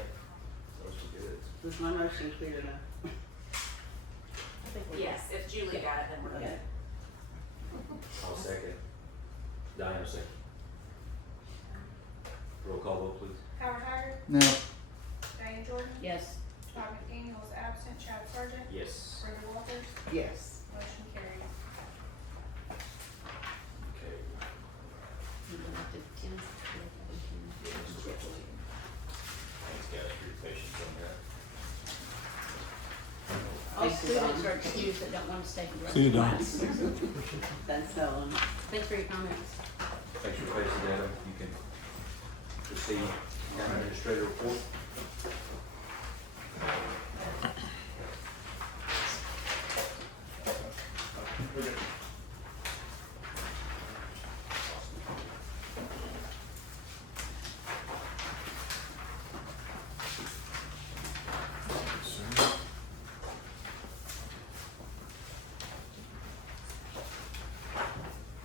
Those were good. Was my motion clear enough? I think we're- Yes, if Julie got it, then we're good. I'll second. Diane will second. Roll call vote, please. Howard Haggard, no, Diane Jordan, Yes. Todd McDaniel is absent, Chad Sargent, Yes. Brenda Walters, Yes. motion carries. students are excused that don't want to stay for the rest See of you, the Don. class. Thanks, Helen. Thanks for your comments. Thanks for facing that. You can proceed. County Administrator report.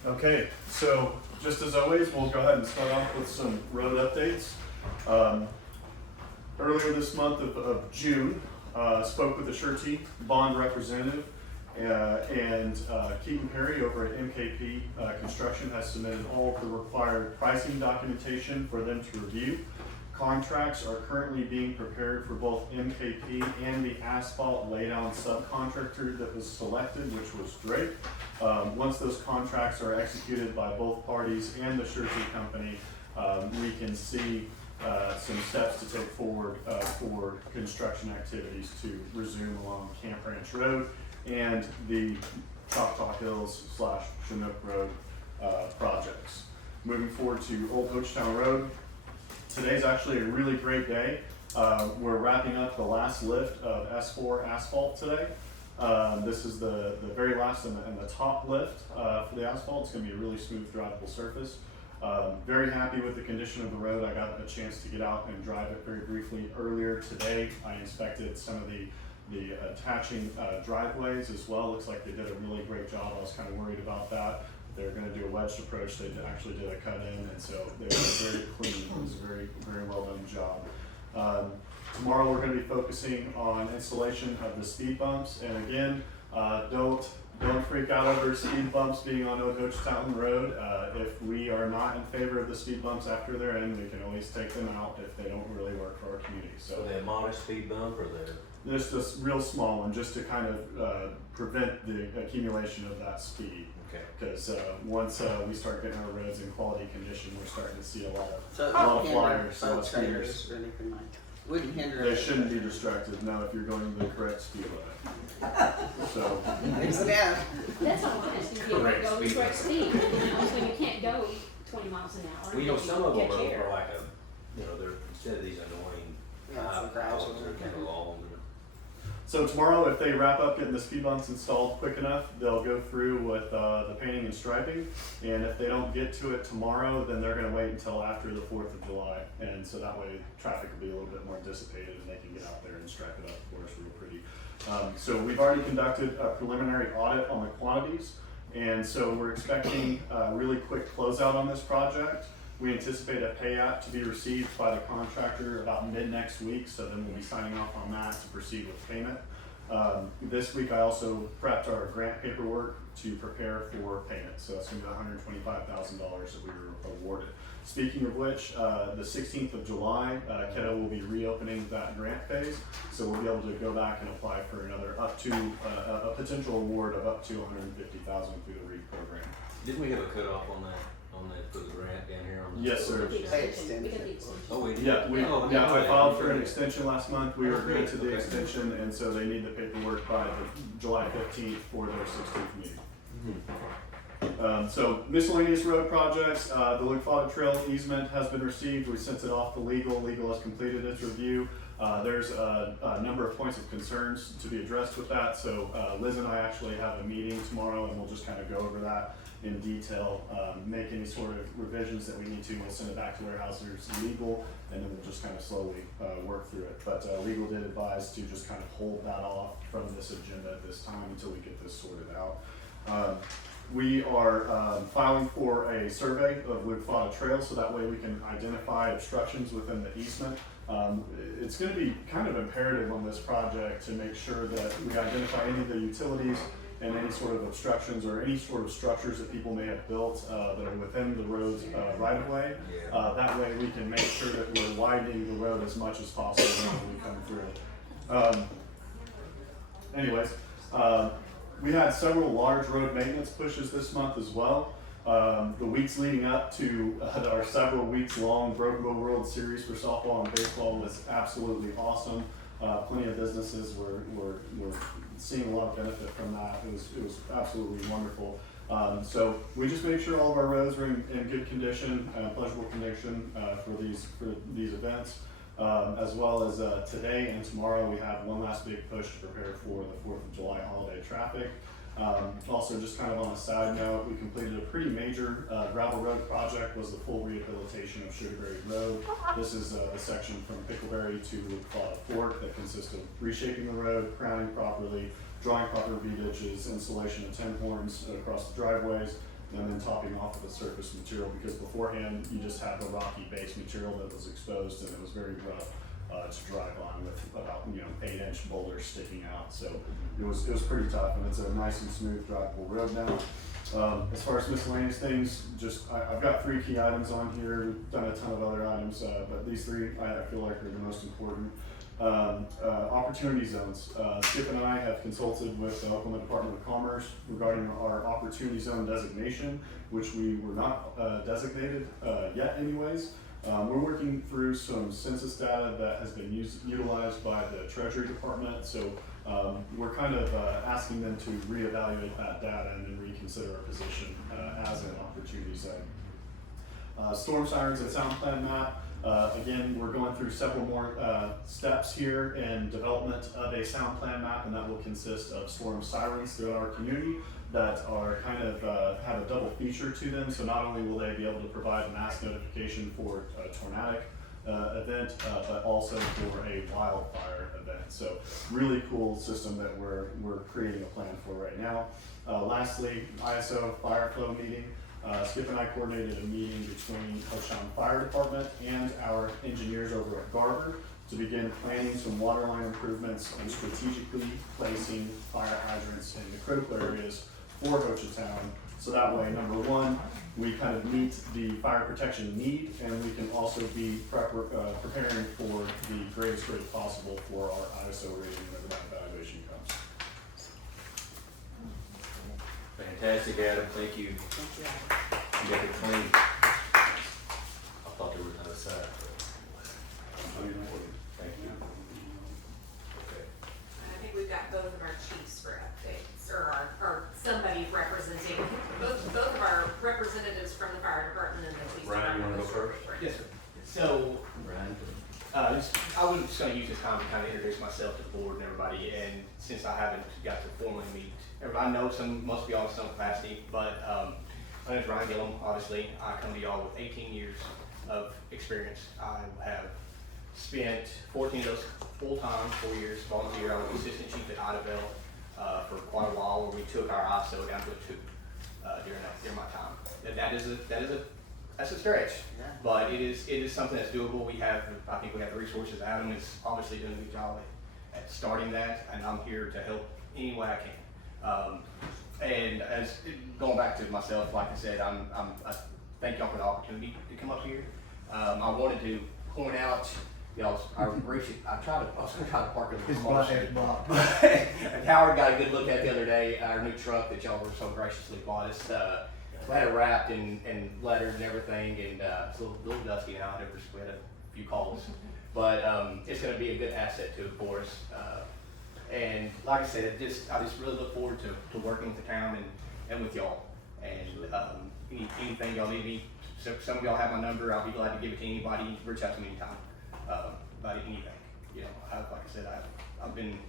Okay, so just as always, we'll go ahead and start off with some road updates. Earlier this month of June, spoke with the surety bond representative, and Keaton Perry over at MKP Construction has submitted all of the required pricing documentation for them to review. Contracts are currently being prepared for both MKP and the asphalt laydown subcontractor that was selected, which was great. Once those contracts are executed by both parties and the surety company, we can see some steps to take forward for construction activities to resume along Camp Ranch Road and the Choctaw Hills / Chinook Road projects. Moving forward to Old Hochatown Road, today's actually a really great day. We're wrapping up the last lift of S4 asphalt today. This is the very last and the top lift for the asphalt. It's going to be a really smooth, drivable surface. Very happy with the condition of the road. I got a chance to get out and drive it very briefly earlier today. I inspected some of the attaching driveways as well. Looks like they did a really great job. I was kind of worried about that. They were going to do a wedged approach. They actually did a cut in, and so they were very clean. It was a very, very well done job. Tomorrow we're going to be focusing on installation of the speed bumps, and again, don't freak out over speed bumps being on Old Hochatown Road. If we are not in favor of the speed bumps after they're in, we can always take them out if they don't really work for our community. So they're a modest speed bump, or they're just a real small one, just to kind of prevent the accumulation of that speed. okay. Because once we start getting our roads in quality condition, we're starting to see a lot So it of won't hinder flyers, a lot boat of trailers speeders. or anything like, wouldn't hinder. They shouldn't be distracted now if you're going the correct speed limit. So, Yeah. That's all I'm asking, you Correct go the speed. correct speed, you know, so you can't go 20 miles an hour. Well, you know, some of them Catch air. are like they're instead of these annoying Yeah, high some gravel. powers, they're kind of long. so tomorrow, if they wrap up getting the speed bumps installed quick enough, they'll go through with the painting and striping. And if they don't get to it tomorrow, then they're going to wait until after the 4th of July. And so that way traffic will be a little bit more dissipated and they can get out there and stripe it up for us real pretty. So we've already conducted a preliminary audit on the quantities. And so we're expecting a really quick closeout on this project. We anticipate a payout to be received by the contractor about mid next week, so then we'll be signing off on that to proceed with payment. This week I also prepped our grant paperwork to prepare for payment, so that's going to be $125,000 that we were awarded. Speaking of which, the 16th of July, Keto will be reopening that grant phase, so we'll be able to go back and apply for another up to a potential award of up to $150,000 through the REAP program. Didn't we have a cutoff on that for the grant down here on the? Yes, sir. The extension, we got the extension. Oh, we did? Yeah, Oh, I filed for an extension last month. We Oh, were agreed great. to the Okay. extension, and so they need the paperwork by the July 15th for their 16th meeting. So miscellaneous road projects, the Hochatown Trail easement has been received. We sent it off to legal. Legal has completed its review. There's a number of points of concerns to be addressed with that. So Liz and I actually have a meeting tomorrow, and we'll just kind of go over that in detail, make any sort of revisions that we need to. We'll send it back to Warehouse's legal, and then we'll just kind of slowly work through it. But legal did advise to just kind of hold that off from this agenda at this time until we get this sorted out. We are filing for a survey of Hochatown Trail, so that way we can identify obstructions within the easement. It's going to be kind of imperative on this project to make sure that we identify any of the utilities and any sort of obstructions or any sort of structures that people may have built that are within the road's right of way. That way we can make sure that we're widening the road as much as possible when we come through. Anyways, we had several large road maintenance pushes this month as well. The weeks leading up to our several weeks long Broken Bow World Series for softball and baseball was absolutely awesome. Plenty of businesses were seeing a lot of benefit from that. It was absolutely wonderful. So we just make sure all of our roads are in good condition, pleasurable condition for these events. As well as today and tomorrow, we have one last big push to prepare for the 4th of July holiday traffic. Also, just kind of on a side note, we completed a pretty major gravel road project, was the full rehabilitation of Sugarberry Road. This is a section from Pickleberry to Claude Fork that consists of reshaping the road, crowning properly, drawing proper V-ditches, installation of 10 horns across the driveways, and then topping off with the surface material, because beforehand you just had the rocky base material that was exposed and it was very rough to drive on with about 8-inch boulders sticking out. So it was pretty tough, and it's a nice and smooth drivable road now. As far as miscellaneous things, I've got 3 key items on here. We've done a ton of other items, but these 3 I feel like are the most important. Opportunity zones. Skip and I have consulted with the Oklahoma Department of Commerce regarding our opportunity zone designation, which we were not designated yet anyways. We're working through some census data that has been utilized by the Treasury Department, so we're kind of asking them to reevaluate that data and then reconsider our position as an opportunity zone. Storm sirens and sound plan map. Again, we're going through several more steps here in development of a sound plan map, and that will consist of storm sirens throughout our community that are kind of have a double feature to them. So not only will they be able to provide mass notification for a tornadic event, but also for a wildfire event. So really cool system that we're creating a plan for right now. Lastly, ISO fire flow meeting. Skip and I coordinated a meeting between Hochatown Fire Department and our engineers over at Garber to begin planning some water line improvements and strategically placing fire hydrants in the critical areas for Hochatown. So that way, number one, we kind of meet the fire protection need, and we can also be preparing for the greatest rate possible for our ISO rating whenever that evaluation comes. Fantastic, Adam, thank you. You got it clean. I thought they were kind of sad. Thank you. Okay. I think we've got both of our chiefs for updates, or somebody representing, both of our representatives from the fire department and the police Ryan, you department. wanna go first? Yes, sir. So, Ryan? I was just gonna use this time to kind of introduce myself to the board and everybody, and since I haven't got to formally meet everybody, I know most of y'all in some capacity, but my name is Ryan Gillum. Obviously, I come to y'all with 18 years of experience. I have spent 14 of those full-time, 4 years volunteer. I was assistant chief at Idaville for quite a while, where we took our ISO down to a 2 during my time. That's a stretch, but it is something that's doable. I think we have the resources. Adam is obviously doing a good job at starting that, and I'm here to help any way I can. And as going back to myself, like I said, I thank y'all for the opportunity to come up here. I wanted to point out, I was gonna try to park in the small street. And Howard got a good look at the other day, our new truck that y'all were so graciously bought us. We had it wrapped in letters and everything, and it's a little dusty now. We had a few calls, but it's going to be a good asset to it for us. And like I said, I just really look forward to working with the town and with y'all. And anything y'all need me, some of y'all have my number. I'll be glad to give it to anybody. Reach out to me anytime about anything. Like I said, I've been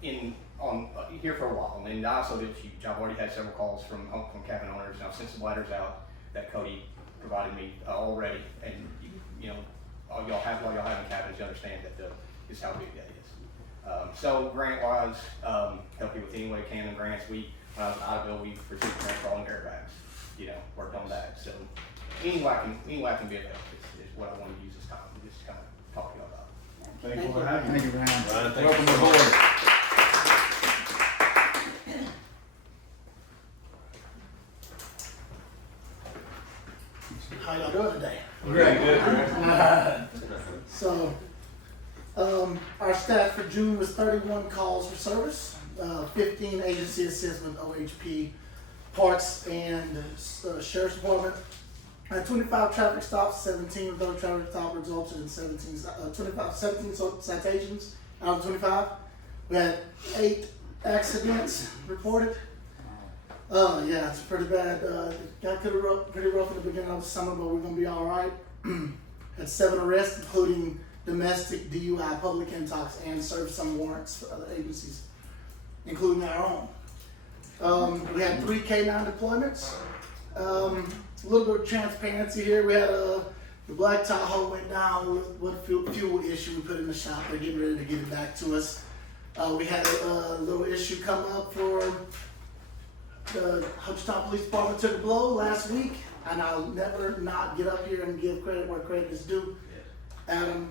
here for a while, and I also did huge. I've already had several calls from cabin owners, and I've sent some letters out that Cody provided me already. And y'all have cabins, you understand that is how big that is. So grant-wise, help you with any way I can in grants. We Idaville, we received grants for all the airbags. Worked on that. So any way I can be of help is what I want to use this time. Just kind of talk to y'all about. Thank you for having me. Thank you, Ryan. Ryan, thank Welcome you so aboard. much. How y'all doing today? Very good, So, our stat for June was 31 calls for service, 15 agency assessment, OHP, parks and sheriff's department, and 25 traffic stops. 17 of those traffic stops resulted in 17 citations out of 25. We had 8 accidents reported. Yeah, it's pretty bad. It got pretty rough in the beginning of the summer, but we're gonna be all right. Had 7 arrests, including domestic DUI, public intox, and served some warrants for other agencies, including our own. We had 3 K9 deployments. A little bit of transparency here. We had the Black Tahoe went down with what fuel issue we put in the shop. They're getting ready to get it back to us. We had a little issue come up for the Hochatown Police Department took a blow last week, and I'll never not get up here and give credit where credit is due. Adam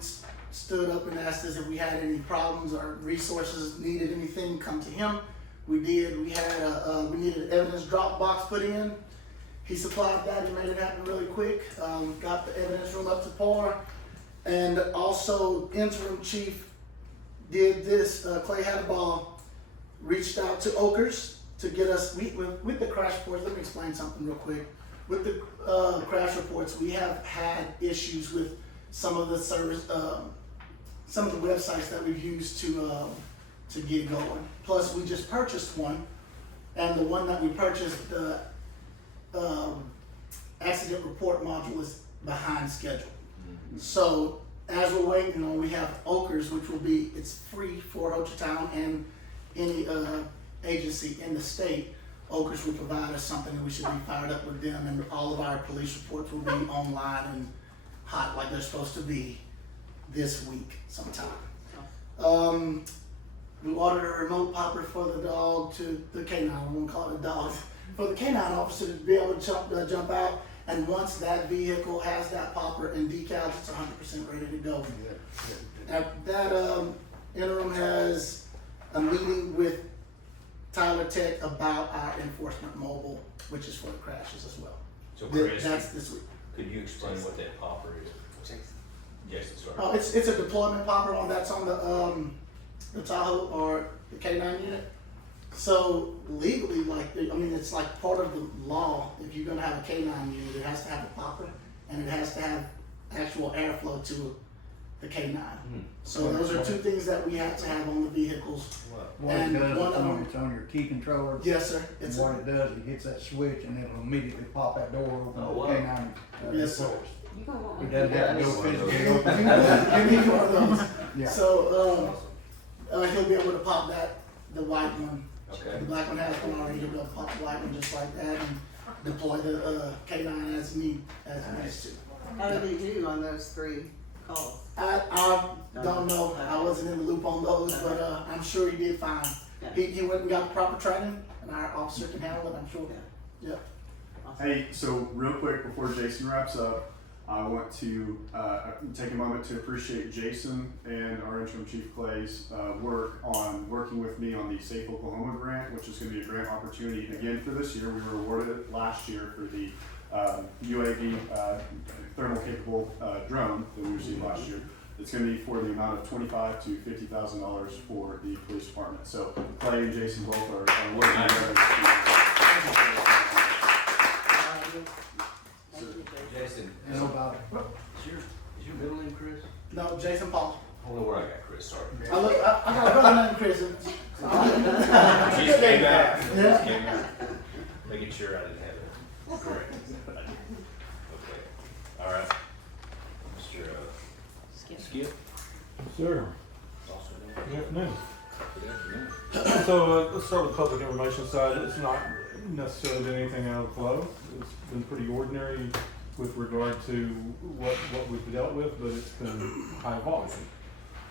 stood up and asked us if we had any problems or resources, needed anything, come to him. We did. We had we needed an evidence drop box put in. He supplied that. He made it happen really quick. Got the evidence room up to par, and also interim chief did this. Clay Hadaball reached out to Oakers to get us with the crash reports. Let me explain something real quick. With the crash reports, we have had issues with some of the service, some of the websites that we've used to get going. Plus, we just purchased one, and the one that we purchased, the accident report module is behind schedule. So as we're waiting on, we have Oakers, which will be, it's free for Hochatown and any agency in the state. Oakers will provide us something, and we should be fired up with them, and all of our police reports will be online and hot like they're supposed to be this week sometime. We ordered a remote popper for the dog to the canine, I won't call it a dog, for the canine officer to be able to jump out, and once that vehicle has that popper and decals, it's 100% ready to go. That interim has a meeting with Tyler Tech about our enforcement mobile, which is for the crashes as well. So Chris, That's this week. could you explain what that popper is? Jason, sorry. Oh, it's a deployment popper that's on the Tahoe or the K9 unit. So legally, it's like part of the law. If you're gonna have a K9 unit, it has to have a popper, and it has to have actual airflow to the K9. So those are 2 things that we have to have on the vehicles. What it does, it's on your key controller. Yes, sir. And what it does, it hits that switch and it'll immediately pop that door open. Oh, wow. K9. Yes, sir. You gonna want It one? doesn't have to go physically Give open. me one of those. Yeah. So he'll be able to pop the white one. Okay. The black one has one already. He'll be able to pop the white one just like that and deploy the K9 as needs to. How did he do on those 3 calls? I don't know. I wasn't in the loop on those, but I'm sure he did fine. He went and got the proper training, and our officer can handle it, I'm sure. Yeah. Hey, so real quick before Jason wraps up, I want to take a moment to appreciate Jason and our interim chief Clay's working with me on the Safe Oklahoma grant, which is going to be a grant opportunity again for this year. We were awarded it last year for the UAV thermal capable drone that we received last year. It's going to be for the amount of $25,000 to $50,000 for the police department. So Clay and Jason both are working together. Jason, Nobody. is your middle name Chris? No, Jason Paul. I don't know where I got Chris, sorry. I got a brother named Chris. She just came out. She Yeah. just came out. Making sure I didn't have it correct. Okay. All right. Mr. Skip. Sure. Also Good afternoon. Good afternoon. So let's start with the public information side. It's not necessarily been anything out of the flow. It's been pretty ordinary with regard to what we've dealt with, but it's been high volume.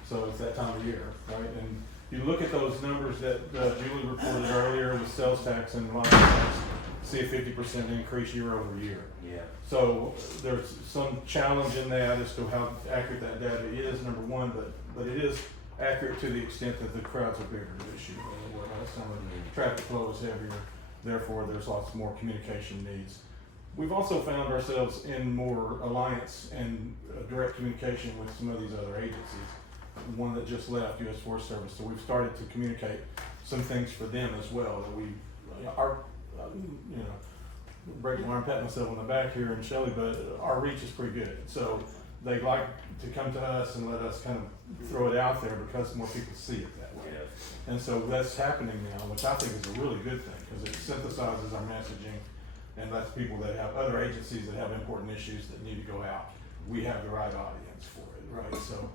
So it's that time of year, right? And you look at those numbers that Julie reported earlier with sales tax and license tax, see a 50% increase year over year. Yeah. So there's some challenge in that as to how accurate that data is, number one, but it is accurate to the extent that the crowds are bigger this year. Some of the traffic flow is heavier, therefore there's lots more communication needs. We've also found ourselves in more alliance and direct communication with some of these other agencies. One that just left, U.S. Forest Service, so we've started to communicate some things for them as well. That we are, breaking my arm, patting myself on the back here and Shelley, but our reach is pretty good. So they like to come to us and let us kind of throw it out there because more people see it that way. Yeah. And so that's happening now, which I think is a really good thing, because it synthesizes our messaging and lets people that have other agencies that have important issues that need to go out, we have the right audience for it, right? So,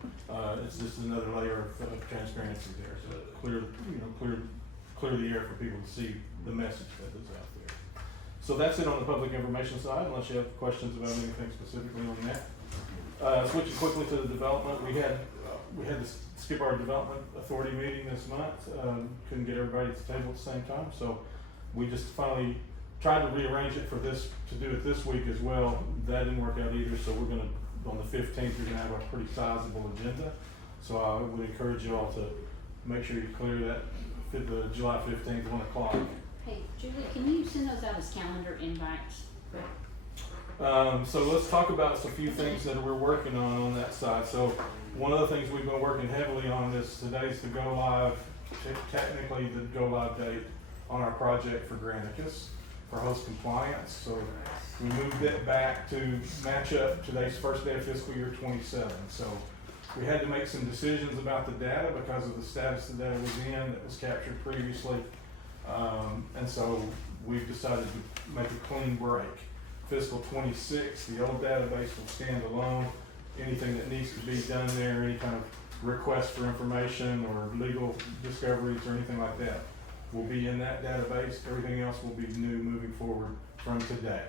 it's just another layer of transparency there, so clear the air for people to see the message that is out there. So that's it on the public information side, unless you have questions about anything specifically on that. Switching quickly to the development, we had to skip our development authority meeting this month. Couldn't get everybody at the table at the same time, so we just finally tried to rearrange it for this, to do it this week as well. That didn't work out either, so we're gonna, on the 15th, we're gonna have a pretty sizable agenda. So I would encourage you all to make sure you clear that, fit the July 15th, 1 o'clock. Hey, Julie, can you send those out as calendar invites? So let's talk about a few things that we're working on that side. So one of the things we've been working heavily on is today's the go live, technically the go live date on our project for Granicus for host compliance. So we moved it back to match up today's first day of fiscal year 27. So we had to make some decisions about the data because of the status the data was in that was captured previously. And so we've decided to make a clean break. Fiscal 26, the old database will stand alone. Anything that needs to be done there, any kind of request for information or legal discoveries or anything like that will be in that database. Everything else will be new moving forward from today.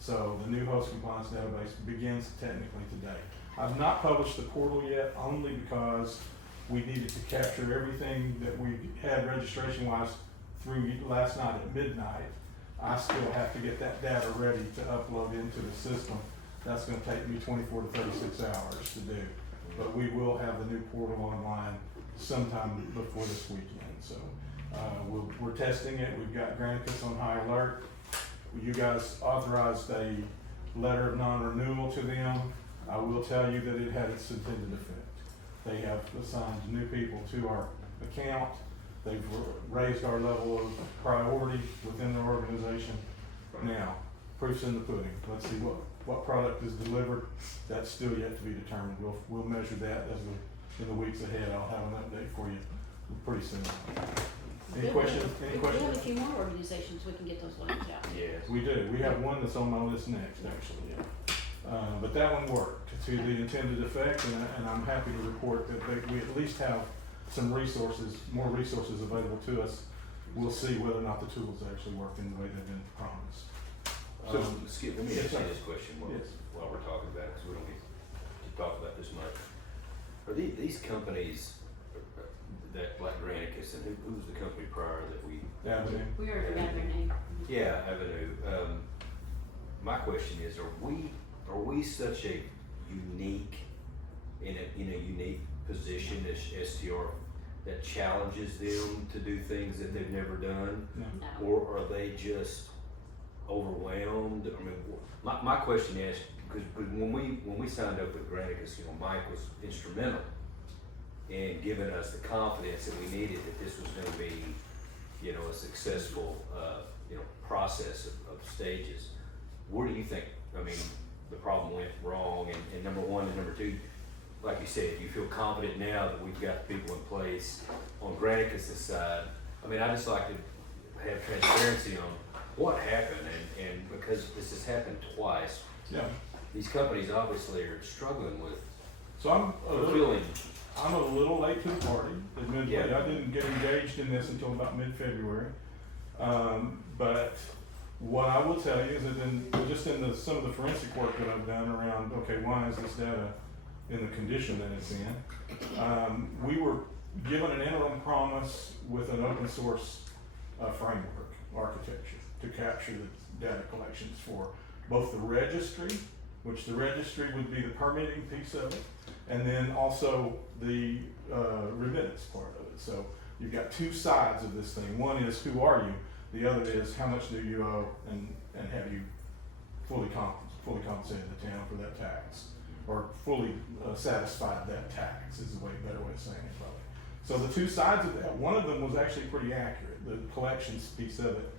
So the new host compliance database begins technically today. I've not published the portal yet, only because we needed to capture everything that we had registration-wise through last night at midnight. I still have to get that data ready to upload into the system. That's gonna take me 24 to 36 hours to do. But we will have the new portal online sometime before this weekend. So we're testing it. We've got Granicus on high alert. You guys authorized a letter of non-renewal to them. I will tell you that it had its intended effect. They have assigned new people to our account. They've raised our level of priority within their organization. Now, proof's in the pudding. Let's see what product is delivered. That's still yet to be determined. We'll measure that in the weeks ahead. I'll have an update for you pretty soon. Any questions? We have a few more organizations we can get those letters out. Yes, we do. We have one that's on my list next, actually, yeah. But that one worked to the intended effect, and I'm happy to report that we at least have some resources, more resources available to us. We'll see whether or not the tools actually work in the way they've been promised. So, Skip, let me ask you this question Yes. while we're talking about it, because we don't get to talk about this much. Are these companies that, like Granicus, and who's the company prior that we? Avenue. We already got their name. Yeah, Avenue. My question is, are we such a unique, in a unique position as STR that challenges them to do things that they've never done? No. No. Or are they just overwhelmed? I mean, my question is, because when we signed up with Granicus, Mike was instrumental in giving us the confidence that we needed that this was going to be, a successful, process of stages. Where do you think, the problem went wrong? And number one, and number two, like you said, you feel confident now that we've got people in place on Granicus' side. I just like to have transparency on what happened, and because this has happened twice, Yeah. these companies obviously are struggling with So I'm fulfilling. a little late to the party, admittedly. Yeah. I didn't get engaged in this until about mid-February. But what I will tell you is that just in some of the forensic work that I've done around, okay, why is this data in the condition that it's in? We were given an interim promise with an open source framework architecture to capture the data collections for both the registry, which the registry would be the permitting piece of it, and then also the remittance part of it. So you've got two sides of this thing. One is who are you? The other is how much do you owe, and have you fully compensated the town for that tax, or fully satisfied that tax is the better way of saying it probably. So the two sides of that, one of them was actually pretty accurate. The collections piece of it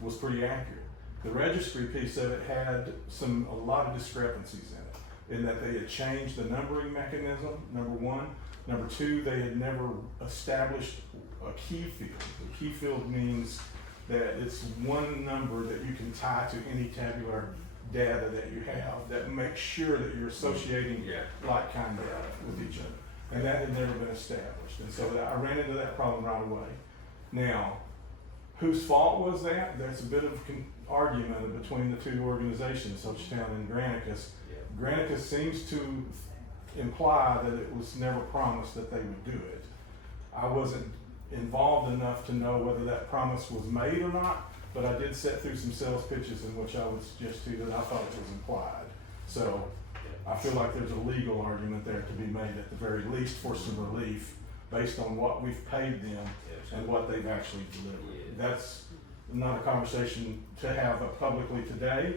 was pretty accurate. The registry piece of it had a lot of discrepancies in it. in that they had changed the numbering mechanism, number one. Number two, they had never established a key field. A key field means that it's one number that you can tie to any tabular data that you have that makes sure that you're associating like kind data with each other. And that had never been established. And so I ran into that problem right away. Now, whose fault was that? There's a bit of argument between the two organizations, Hochatown and Granicus. Granicus seems to imply that it was never promised that they would do it. I wasn't involved enough to know whether that promise was made or not, but I did set through some sales pitches in which I would suggest to you that I thought it was implied. So I feel like there's a legal argument there to be made at the very least for some relief based on what we've paid them and what they've actually delivered. That's not a conversation to have publicly today,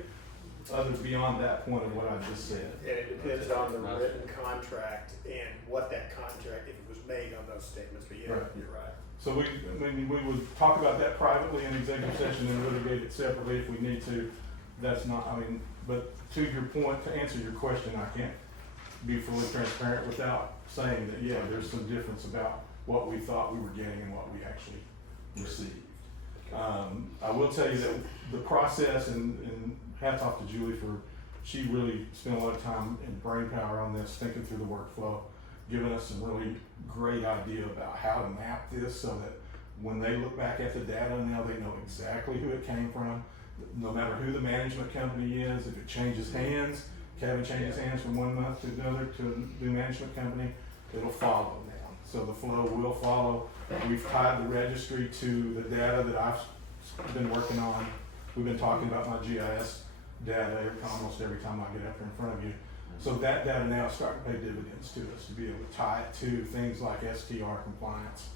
other beyond that point of what I just said. And it depends on the written contract and what that contract, if it was made on those statements, but yeah, Right. you're right. So we would talk about that privately in executive session and litigate it separately if we need to. That's not, I mean, but to your point, to answer your question, I can't be fully transparent without saying that, yeah, there's some difference about what we thought we were getting and what we actually received. I will tell you that the process, and hats off to Julie for, she really spent a lot of time and brain power on this, thinking through the workflow, giving us some really great idea about how to map this so that when they look back at the data now, they know exactly who it came from, no matter who the management company is. If it changes hands, Kevin changes hands from one month to another to a new management company, it'll follow now. So the flow will follow. We've tied the registry to the data that I've been working on. We've been talking about my GIS data almost every time I get up here in front of you. So that data now is starting to pay dividends to us to be able to tie it to things like STR compliance.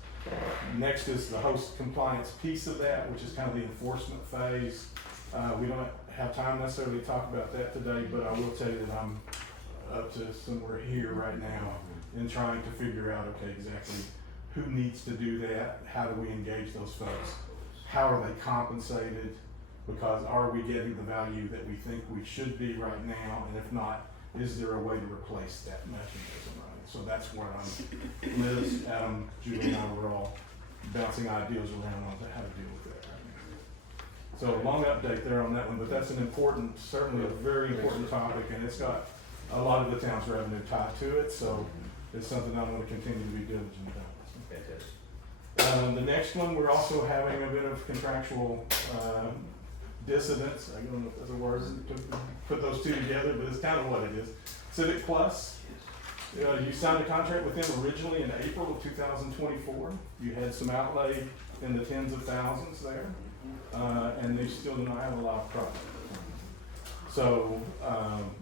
Next is the host compliance piece of that, which is kind of the enforcement phase. We don't have time necessarily to talk about that today, but I will tell you that I'm up to somewhere here right now in trying to figure out, okay, exactly who needs to do that, how do we engage those folks, how are they compensated, because are we getting the value that we think we should be right now, and if not, is there a way to replace that mechanism, right? So that's where Liz, Adam, Julie, and I were all bouncing ideas around on how to deal with that right now. So long update there on that one, but that's an important, certainly a very important topic, and it's got a lot of the town's revenue tied to it, so it's something I'm gonna continue to be diligent about. The next one, we're also having a bit of contractual, dissonance, I don't know if that's a word to put those two together, but it's kind of what it is. Civic Plus, you signed a contract with them originally in April of 2024. You had some outlay in the tens of thousands there, and they still do not have a lot of product. So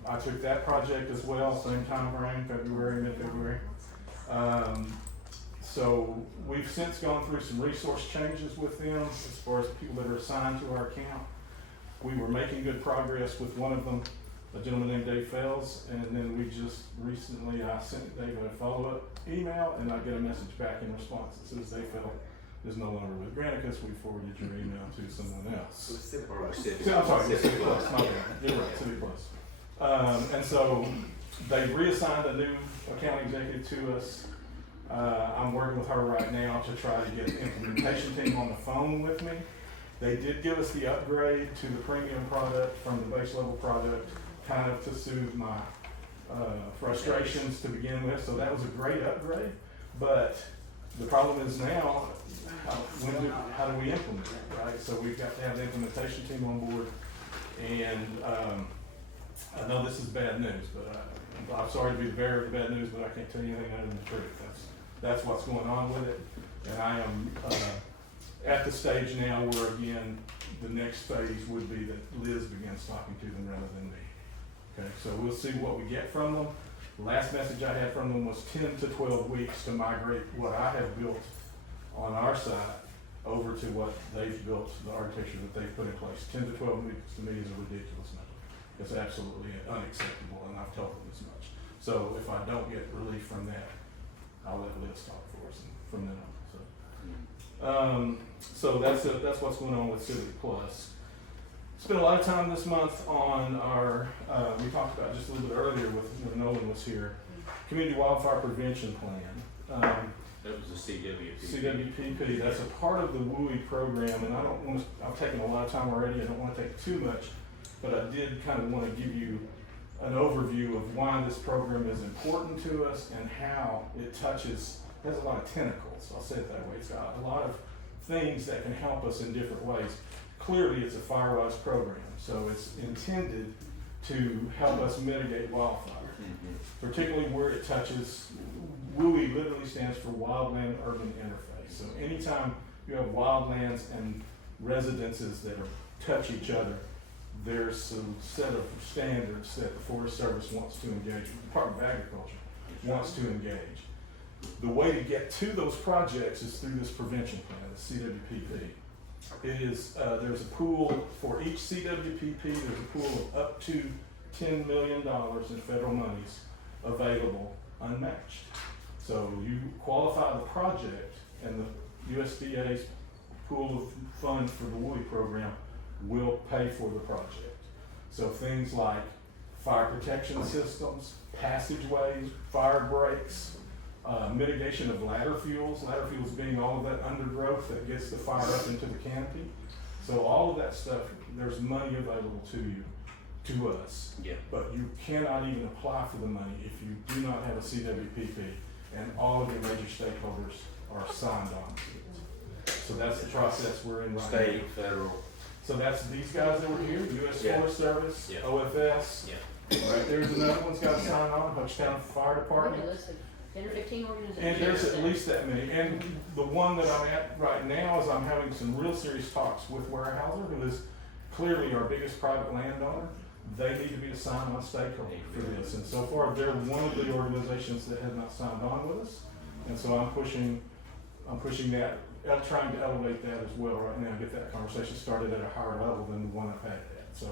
I took that project as well, same time frame, February, mid-February. So we've since gone through some resource changes with them as far as people that are assigned to our account. We were making good progress with one of them, a gentleman named Dave Fells, and then we just recently, I sent Dave a follow-up email, and I get a message back in response that says Dave Fells is no longer with Granicus. We forwarded your email to someone else. I'm sorry, Civic Plus, my bad. You're right, Civic Plus. And so they reassigned a new account executive to us. I'm working with her right now to try to get the implementation team on the phone with me. They did give us the upgrade to the premium product from the base level product, kind of to soothe my frustrations to begin with. So that was a great upgrade. But the problem is now, how do we implement it, right? So we've got to have the implementation team on board. And I know this is bad news, but I'm sorry to be the bearer of the bad news, but I can't tell you anything other than the truth. That's what's going on with it. And I am at the stage now where, again, the next phase would be that Liz begins talking to them rather than me. Okay, so we'll see what we get from them. The last message I had from them was 10 to 12 weeks to migrate what I have built on our side over to what they've built, the architecture that they've put in place. 10 to 12 weeks to me is a ridiculous number. It's absolutely unacceptable, and I've told them as much. So if I don't get relief from that, I'll let Liz talk for us from then on. So that's what's going on with Civic Plus. spent a lot of time this month on our, we talked about just a little bit earlier when Nolan was here, Community Wildfire Prevention Plan. That was the CWP. CWPP, that's a part of the WUI program, and I've taken a lot of time already, I don't want to take too much, but I did kind of want to give you an overview of why this program is important to us and how it has a lot of tentacles, I'll say it that way. It's got a lot of things that can help us in different ways. Clearly, it's a fire-wise program, so it's intended to help us mitigate wildfire, particularly where it touches. WUI literally stands for Wildland Urban Interface. So anytime you have wildlands and residences that touch each other, there's some set of standards that the Forest Service wants to engage, the Department of Agriculture wants to engage. The way to get to those projects is through this prevention plan, the CWPP. It is, there's a pool for each CWPP, there's a pool of up to $10 million in federal monies available unmatched. So you qualify the project and the USDA's pool of funds for the WUI program will pay for the project. So things like fire protection systems, passageways, fire breaks, mitigation of ladder fuels being all of that undergrowth that gets the fire up into the canopy. So all of that stuff, there's money available to you, to us. Yeah. But you cannot even apply for the money if you do not have a CWPP and all of your major stakeholders are signed on to it. So that's the process we're in right now. State, federal. So that's these guys over here, US Yeah. Forest Service, Yeah. OFS. Yeah. Right there's another one's got a sign on, Hochatown Fire Department. Yeah, listen, 10 or 15 organizations. And there's at least that many. And the one that I'm at right now is I'm having some real serious talks with Weyerhaeuser, who is clearly our biggest private landowner. They need to be a sign-on stakeholder for this. And so far, they're one of the organizations that has not signed on with us. And so I'm pushing that, trying to elevate that as well right now, get that conversation started at a higher level than the one I've had at. So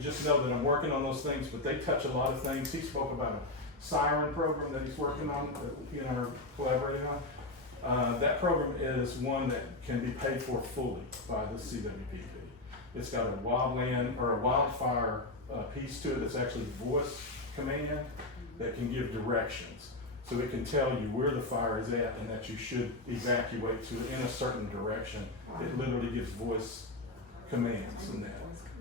just know that I'm working on those things, but they touch a lot of things. He spoke about a siren program that he's working on, that he and I are collaborating on. That program is one that can be paid for fully by the CWPP. It's got a wildland or a wildfire piece to it that's actually voice command that can give directions. So it can tell you where the fire is at and that you should evacuate to in a certain direction. It literally gives voice commands in that.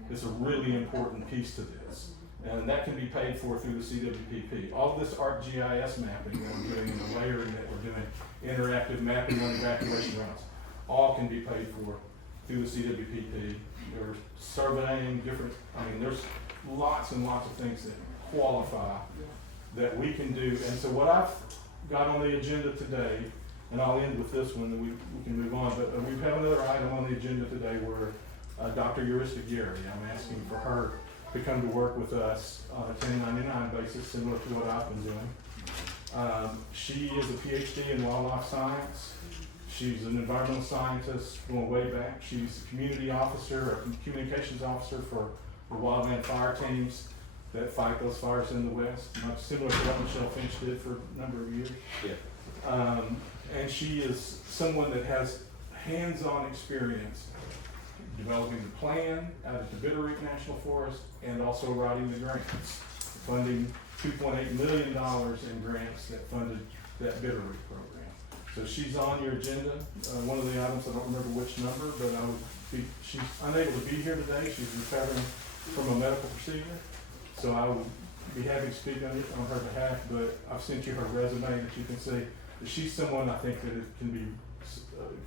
It's a really important piece to this. And that can be paid for through the CWPP. All of this ArcGIS mapping that we're doing and the layering that we're doing, interactive mapping on evacuation routes, all can be paid for through the CWPP. There's surveying, there's lots and lots of things that qualify that we can do. And so what I've got on the agenda today, and I'll end with this one and we can move on, but we have another item on the agenda today where Dr. Eurista Gary, I'm asking for her to come to work with us on a 1099 basis, similar to what I've been doing. She is a PhD in wildlife science. She's an environmental scientist going way back. She's a community officer, a communications officer for the wildland fire teams that fight those fires in the West, much similar to what Michelle Finch did for a number of years. Yeah. And she is someone that has hands-on experience developing the plan out at the Bitterroot National Forest and also writing the grants, funding $2.8 million in grants that funded that Bitterroot program. So she's on your agenda. One of the items, I don't remember which number, but she's unable to be here today. She's recovering from a medical procedure. So I would be happy to speak on her behalf, but I've sent you her resume that you can see. She's someone I think that it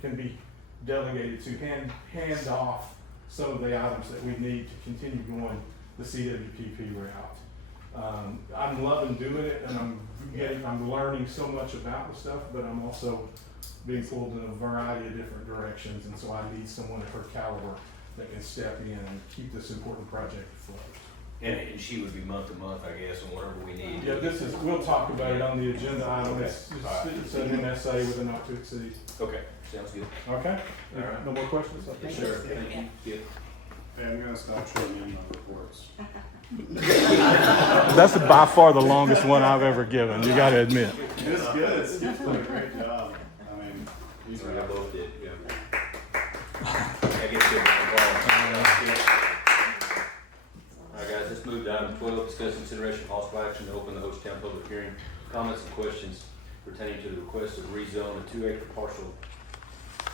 can be delegated to hand off some of the items that we need to continue going the CWPP route. I'm loving doing it, and I'm learning so much about the stuff, but I'm also being pulled in a variety of different directions, and so I need someone of her caliber that can step in and keep this important project afloat. And she would be month to month, I guess, and whatever we need. Yeah, we'll talk about it on the agenda item. Okay. It's an MSA with a not to exceed. Okay, sounds good. Okay? All right. No more questions? Sure, thank you. Yeah. Hey, I'm gonna stop showing you the reports. That's by far the longest one I've ever given, you gotta admit. It's good, Steve's doing a great job. I mean, he's I both did, yeah. I guess they're involved. 12, discuss consideration possible action to open the Hochatown public hearing. Comments and questions pertaining to the request of rezone a 2-acre parcel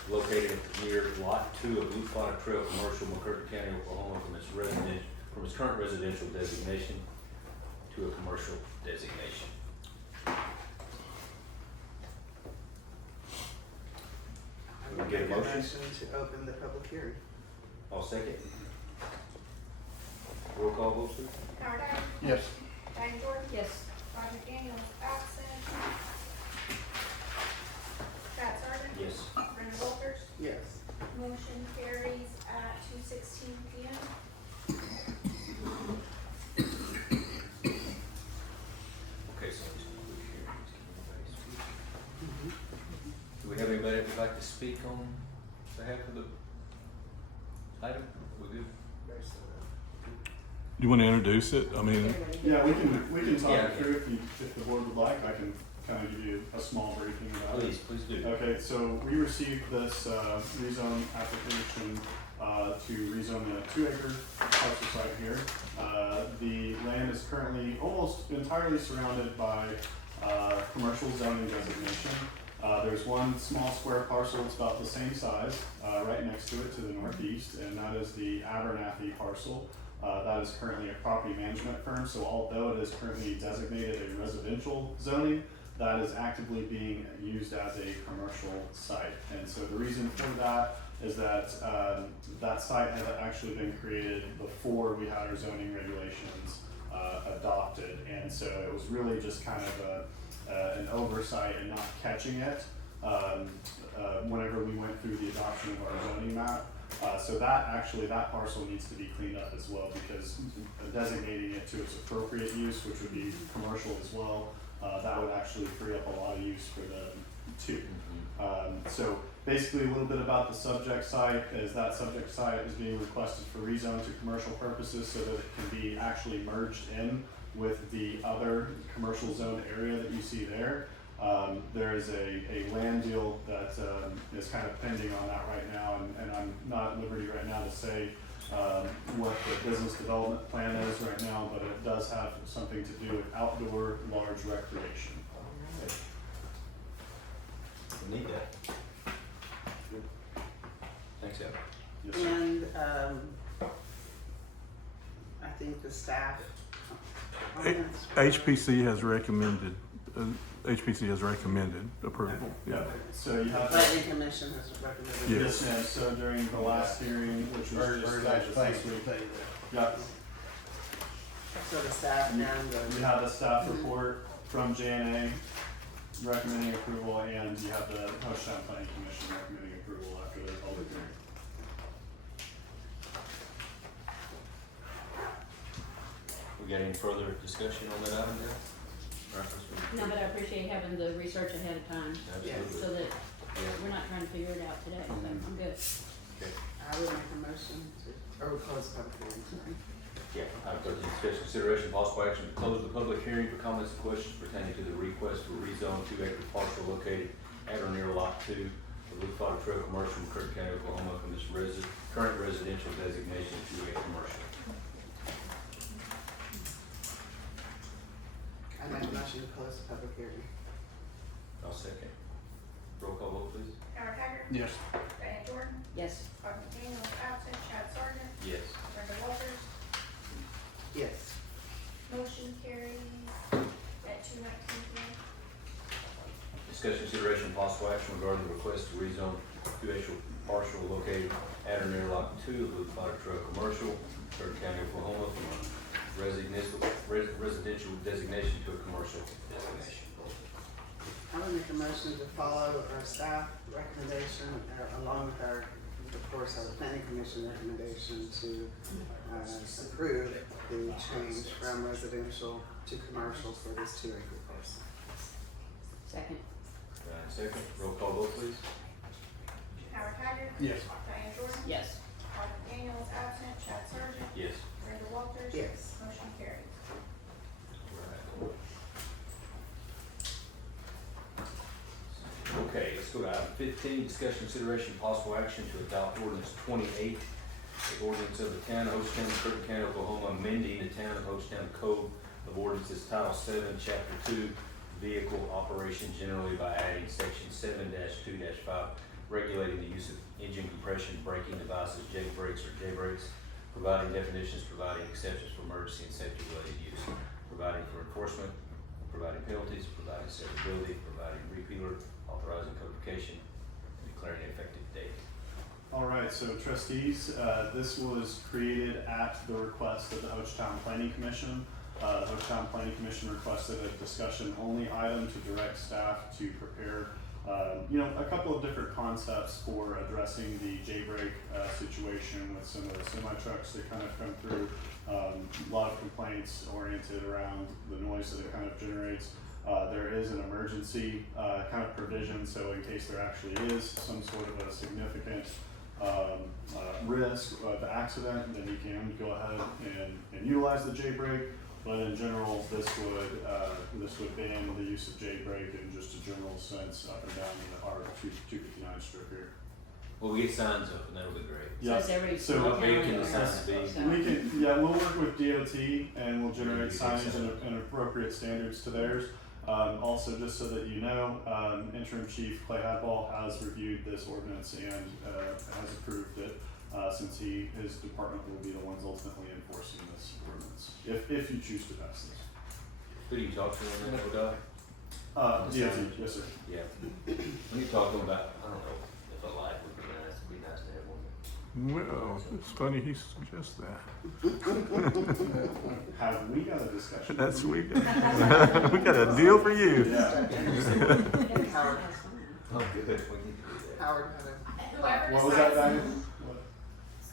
located near Lot 2 of Blue Spotted Trail Commercial, McCurtain County, Oklahoma, from its current residential designation to a commercial designation. I we get a make motion? to open the public hearing. I'll second. Roll call vote, please. Howard Haggard. Yes. Diane Jordan. Yes. Roger McDaniel, absent. Chad Sargent. Yes. Brenda Walters. Yes. Motion carries at 2:16 PM. Okay, so it's public hearings. Can anybody speak? Do we have anybody that would like to speak on behalf of the item? We good? You want to introduce it? I mean, Yeah, we can talk Yeah. it through if the board would like. I can kind of give you a small briefing about it. Please do. Okay, so we received this rezone application to rezone a 2-acre parcel site here. The land is currently almost entirely surrounded by commercial zoning designation. There's one small square parcel, it's about the same size, right next to it to the northeast, and that is the Abernathy parcel. That is currently a property management firm, so although it is currently designated a residential zoning, that is actively being used as a commercial site. And so the reason for that is that that site had actually been created before we had our zoning regulations adopted. And so it was really just kind of an oversight and not catching it whenever we went through the adoption of our zoning map. So that parcel needs to be cleaned up as well, because designating it to its appropriate use, which would be commercial as well, that would actually free up a lot of use for the two. So basically a little bit about the subject site is that subject site is being requested for rezone to commercial purposes so that it can be actually merged in with the other commercial zone area that you see there. There is a land deal that is kind of pending on that right now, and I'm not at liberty right now to say what the business development plan is right now, but it does have something to do with outdoor large recreation. We need that. Good. Thanks, Evan. Yes, sir. And, I think the staff. comments were- HPC has recommended approval. Yeah, so you have. Planning Commission has recommended. Yes. Yes, ma'am, so during the last hearing, which was just this week. Yeah, So the staff and we the, have the staff report from JNA recommending approval, and you have the Hochatown Planning Commission recommending approval after their public hearing. We got any further discussion on that item, Jeff? No, but I appreciate having the research ahead of time, Absolutely. so that Yeah. we're not trying to figure it out today, so I'm good. Okay. I would make a motion to, or close public hearing, sorry. Yeah, item 13, discussion consideration possible action to close the public hearing for comments and questions pertaining to the request for rezone 2-acre parcel located at or near Lot 2 of Blue Spotted Trail Commercial, McCurtain County, Oklahoma, from its current residential designation to a commercial. I make a motion to close the public hearing. I'll second. Roll call vote, please. Howard Haggard. Yes. Diane Jordan. Yes. Roger McDaniel, absent. Chad Sargent. Yes. Brenda Walters. Yes. Motion carries at 2:19 PM. Discussion consideration possible action regarding the request to rezone 2-acre parcel located at or near Lot 2 of Blue Spotted Trail Commercial, McCurtain County, Oklahoma, from a residential designation to a commercial designation. I would make a motion to follow our staff recommendation, along with our, of course, our planning commission recommendation to, approve the change from residential to commercial for this 2-acre parcel. Second. Ryan, second. Roll call vote, please. Howard Haggard. Yes. Diane Jordan. Yes. Roger McDaniel is absent. Chad Sargent. Yes. Brenda Walters. Yes. Motion carries. Okay, let's go to item 15, discussion consideration possible action to adopt ordinance 28, a ordinance of the town of Hochatown, Curtin County, Oklahoma, amending the town of Hochatown Code of Ordinances, Title 7, Chapter 2, Vehicle Operation generally by adding Section 7-2-5, regulating the use of engine compression braking devices, J brakes or J brakes, providing definitions, providing exceptions for emergency and safety related use, providing for enforcement, providing penalties, providing severability, providing repealer, authorizing codification, and declaring an effective date. All right, so trustees, this was created at the request of the Hochatown Planning Commission. The Hochatown Planning Commission requested a discussion-only item to direct staff to prepare, a couple of different concepts for addressing the J-brake situation with some of the semi-trucks that kind of come through. A lot of complaints oriented around the noise that it kind of generates. There is an emergency kind of provision, so in case there actually is some sort of a significant risk of accident, then you can go ahead and utilize the J-brake. But in general, this would ban the use of J-brake in just a general sense up and down our 259 strip here. Well, we get signs up and that'll be great. Yeah. So how big can the signs be? We can, we'll work with DOT and we'll generate signage and appropriate standards to theirs. Also, just so that you know, Interim Chief Clay Hadball has reviewed this ordinance and has approved it, since his department will be the ones ultimately enforcing this ordinance, if you choose to pass this. Who do you talk to on that, ODOT? DOT, yes sir. Yeah. When you talk about, I don't know, if a light would be nice, it'd be nice to have one. Well, it's funny he suggests that. Have we got a discussion? That's we got. We got a deal for you. Yeah. Howard, Oh, good, we need to do that. Howard had a, Whoever What was that, decides- Diane?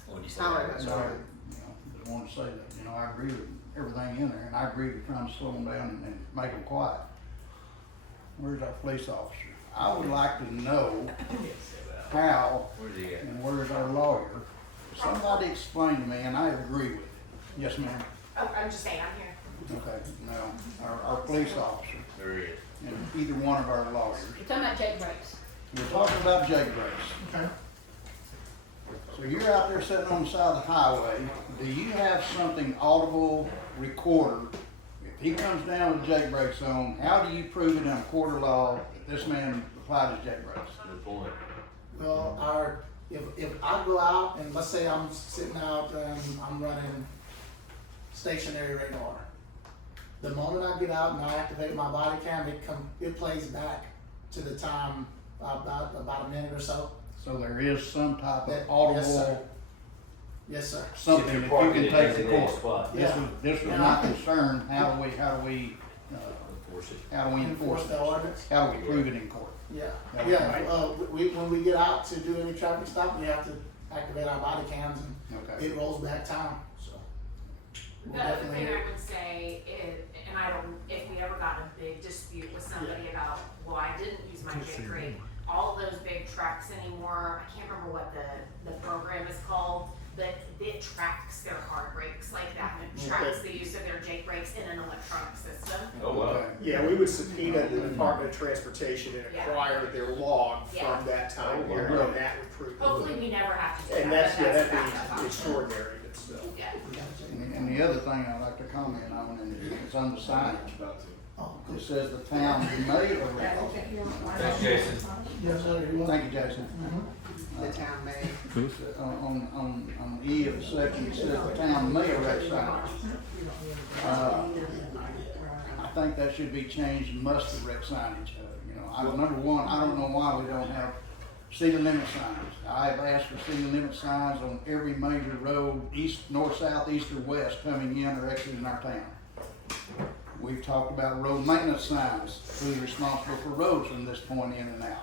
When you say Howard that. has So, a, just wanna say that, I agree with everything in there, and I agree with trying to slow them down and make them quiet. Where's our police officer? I would like to know how, Where's he at? and where's our lawyer? Somebody explain to me, and I agree with it. Yes, ma'am? Oh, I'm just saying, I'm here. Okay, now, our police officer, There he is. and either one of our lawyers. We're talking about Jake brakes. We're talking about Jake brakes. Okay. So you're out there sitting on the side of the highway, do you have something audible recorder? If he comes down with Jake brakes on, how do you prove it in a court of law that this man applied his Jake brakes? Good point. Well, if I go out and let's say I'm sitting out and I'm running stationary radar, the moment I get out and I activate my body cam, it plays back to the time about a minute or so. So there is some type of Yes, sir. audible, Yes, sir. something If that you're you parking can in take a to designated court. spot. This was my concern, how do we Enforce it. enforce the this? ordinance. How do we prove it in court? Yeah, That's yeah, right. when we get out to do any traffic stop, we have to activate our body cams and Okay. it rolls back time, so. We'll The other definitely- thing I would say is, and I don't, if we ever got in a big dispute with somebody about, well, I didn't use my J brake, all of those big trucks anymore, I can't remember what the program is called, but it tracks their hard brakes like that, and it tracks the use of their Jake brakes in an electronic system. Oh, wow. Okay. Yeah, we would subpoena the Department of Transportation and Yeah. acquire their log Yeah. from that time Oh, period, wow. and that would prove. Hopefully, we never have to do that, And but that's, yeah, that's a that'd backup be option. extraordinary, but still. Yeah. And the other thing I'd like to comment on, and it's on the signage, Oh, it says the town may erect. Thanks, Jason. yes, sir. Thank you, Jason. the town may, On E of the section, it says the town may erect signs. I think that should be changed, must erect signage. Number one, I don't know why we don't have city limit signs. I've asked for city limit signs on every major road, east, north, south, east, or west, coming in or exiting our town. We've talked about road maintenance signs, who's responsible for roads from this point in and out.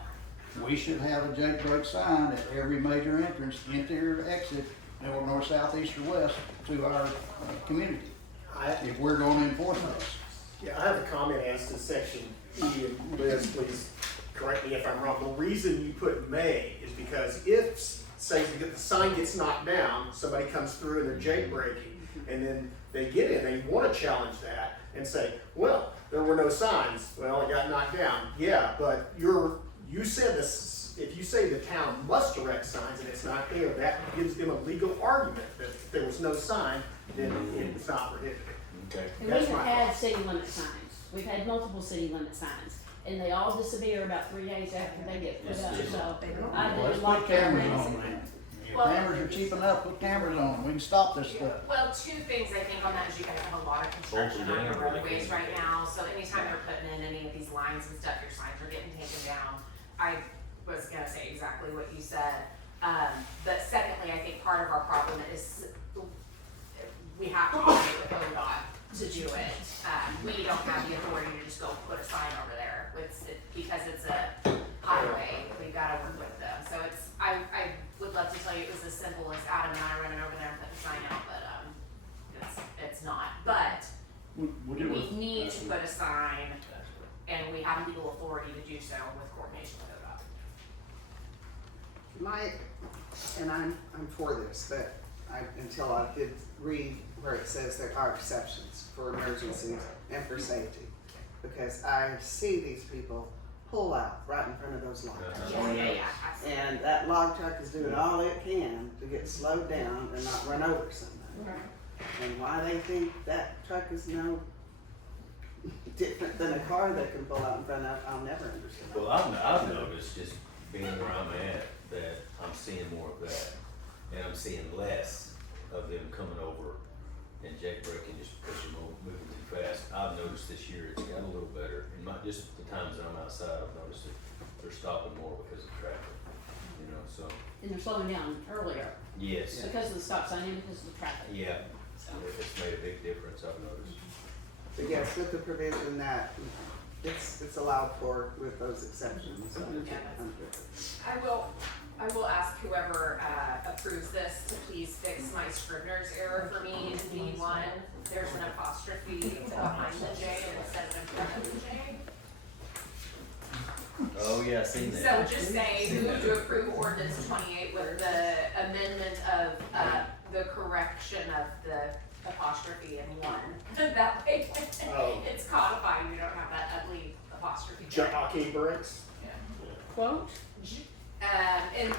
We should have a Jake brake sign at every major entrance, interior, exit, north, south, east, or west to our community, if we're going to enforce this. Yeah, I have a comment as to section E, and Liz, please correct me if I'm wrong. The reason you put may is because if, say, the sign gets knocked down, somebody comes through and they're Jake braking, and then they get in, they wanna challenge that and say, well, there were no signs, well, it got knocked down. Yeah, but your you said this, if you say the town must erect signs and it's not there, that gives them a legal argument that if there was no sign, then it's not prohibited. Okay. And That's we've my had thoughts. city limit signs, we've had multiple city limit signs, and they all disappear about 3 days after they get put up, so I Let's do put like cameras that. on them. Well- Cameras are cheap enough, put cameras on them, we can stop this stuff. Well, two things I think on that is you guys have a lot of construction on your roadways right now, so anytime they're putting in any of these lines and stuff, your signs are getting taken down. I was gonna say exactly what you said, but secondly, I think part of our problem is we have to coordinate with ODOT to do it. We don't have the authority to just go put a sign over there, because it's a highway, we've gotta work with them, so I would love to tell you it was as simple as Adam and I running over there and putting a sign out, but, it's not, but we need to put a sign, and we have legal authority to do so with coordination with ODOT. And I'm for this, but until I did read where it says there are exceptions for emergencies and for safety. Because I see these people pull out right in front of those log trucks. Yeah, And that log truck is doing all it can to get slowed down and not run over somebody. And why they think that truck is no different than a car they can pull out in front of, I'll never understand. Well, I've noticed just being where I'm at, that I'm seeing more of that. And I'm seeing less of them coming over and jackbreaking just because you're moving too fast. I've noticed this year it's got a little better. And just the times that I'm outside, I've noticed that they're stopping more because of traffic, you know, so. And they're slowing down earlier, Yes, because of the stop sign and because of the traffic. yeah, So, it's made a big difference, I've noticed. But yes, with the provision that it's allowed for with those exceptions, so I'm good. I will ask whoever approves this to please fix my Scrivener's error for me in B1. There's an apostrophe behind the J instead of in front of the J. Oh, yeah, I seen that. So just say move to approve ordinance 28 with the amendment of the correction of the apostrophe in 1. That way it's codified, we don't have that ugly apostrophe. Jockey bricks. quote, In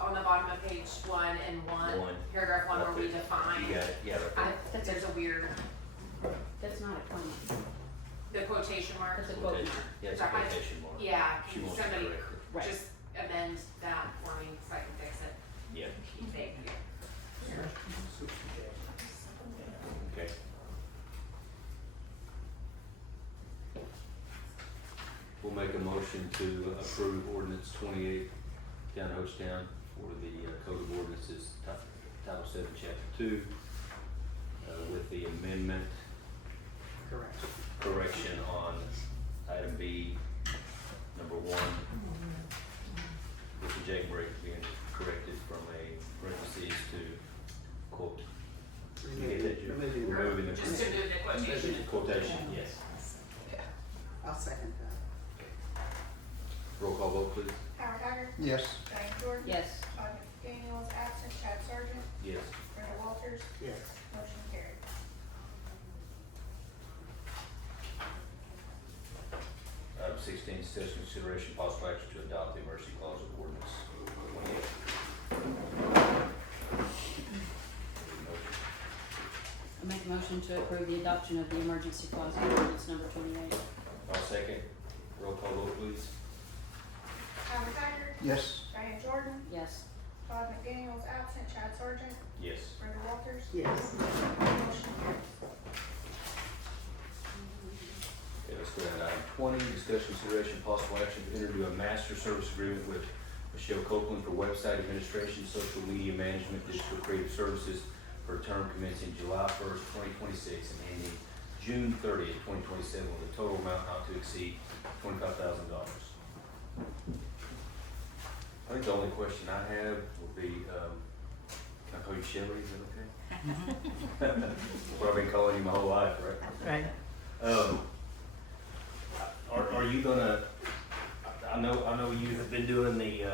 on the bottom of page 1 and 1, paragraph 1 where we define. You got it, yeah, right there. There's a weird, that's not a comment. the quotation mark. That's a quote mark. Yeah, it's a quotation mark. Yeah, She can wants to somebody correct it. Right. just amend that for me so I can fix it? Yeah, Thank you. okay. We'll make a motion to approve ordinance 28 down in Hochatown for the Code of Ordinances, Title 7, Chapter 2, with the amendment correction on item B, number 1, with the jailbreak being corrected from a parentheses to quote. Removing the. Just to move the quotation. Quotation, yes. I'll second that. Roll call vote, please. Howard Haggard. Yes. Diane Jordan. Yes. Todd McDaniel is absent. Chad Sargent. Yes. Brenda Walters. Yes. Motion carried. Item 16, discussion consideration possible action to adopt the emergency clause of ordinance 28. I make a motion to approve the adoption of the emergency clause of ordinance number 28. I'll second. Roll call vote, please. Howard Haggard. Yes. Diane Jordan. Yes. Todd McDaniel is absent. Chad Sargent. Yes. Brenda Walters. Yes. Motion carried. Okay, let's go down to item 20, discussion consideration possible action to enter into a master service agreement with Michelle Copeland for website administration, social media management, digital creative services for a term commencing July 1st, 2026 and ending June 30th, 2027 with a total amount not to exceed $25,000. I think the only question I have would be, can I call you Shelley, is that okay? What I've been calling you my whole life, right? Right. Are you gonna, I know you have been doing the,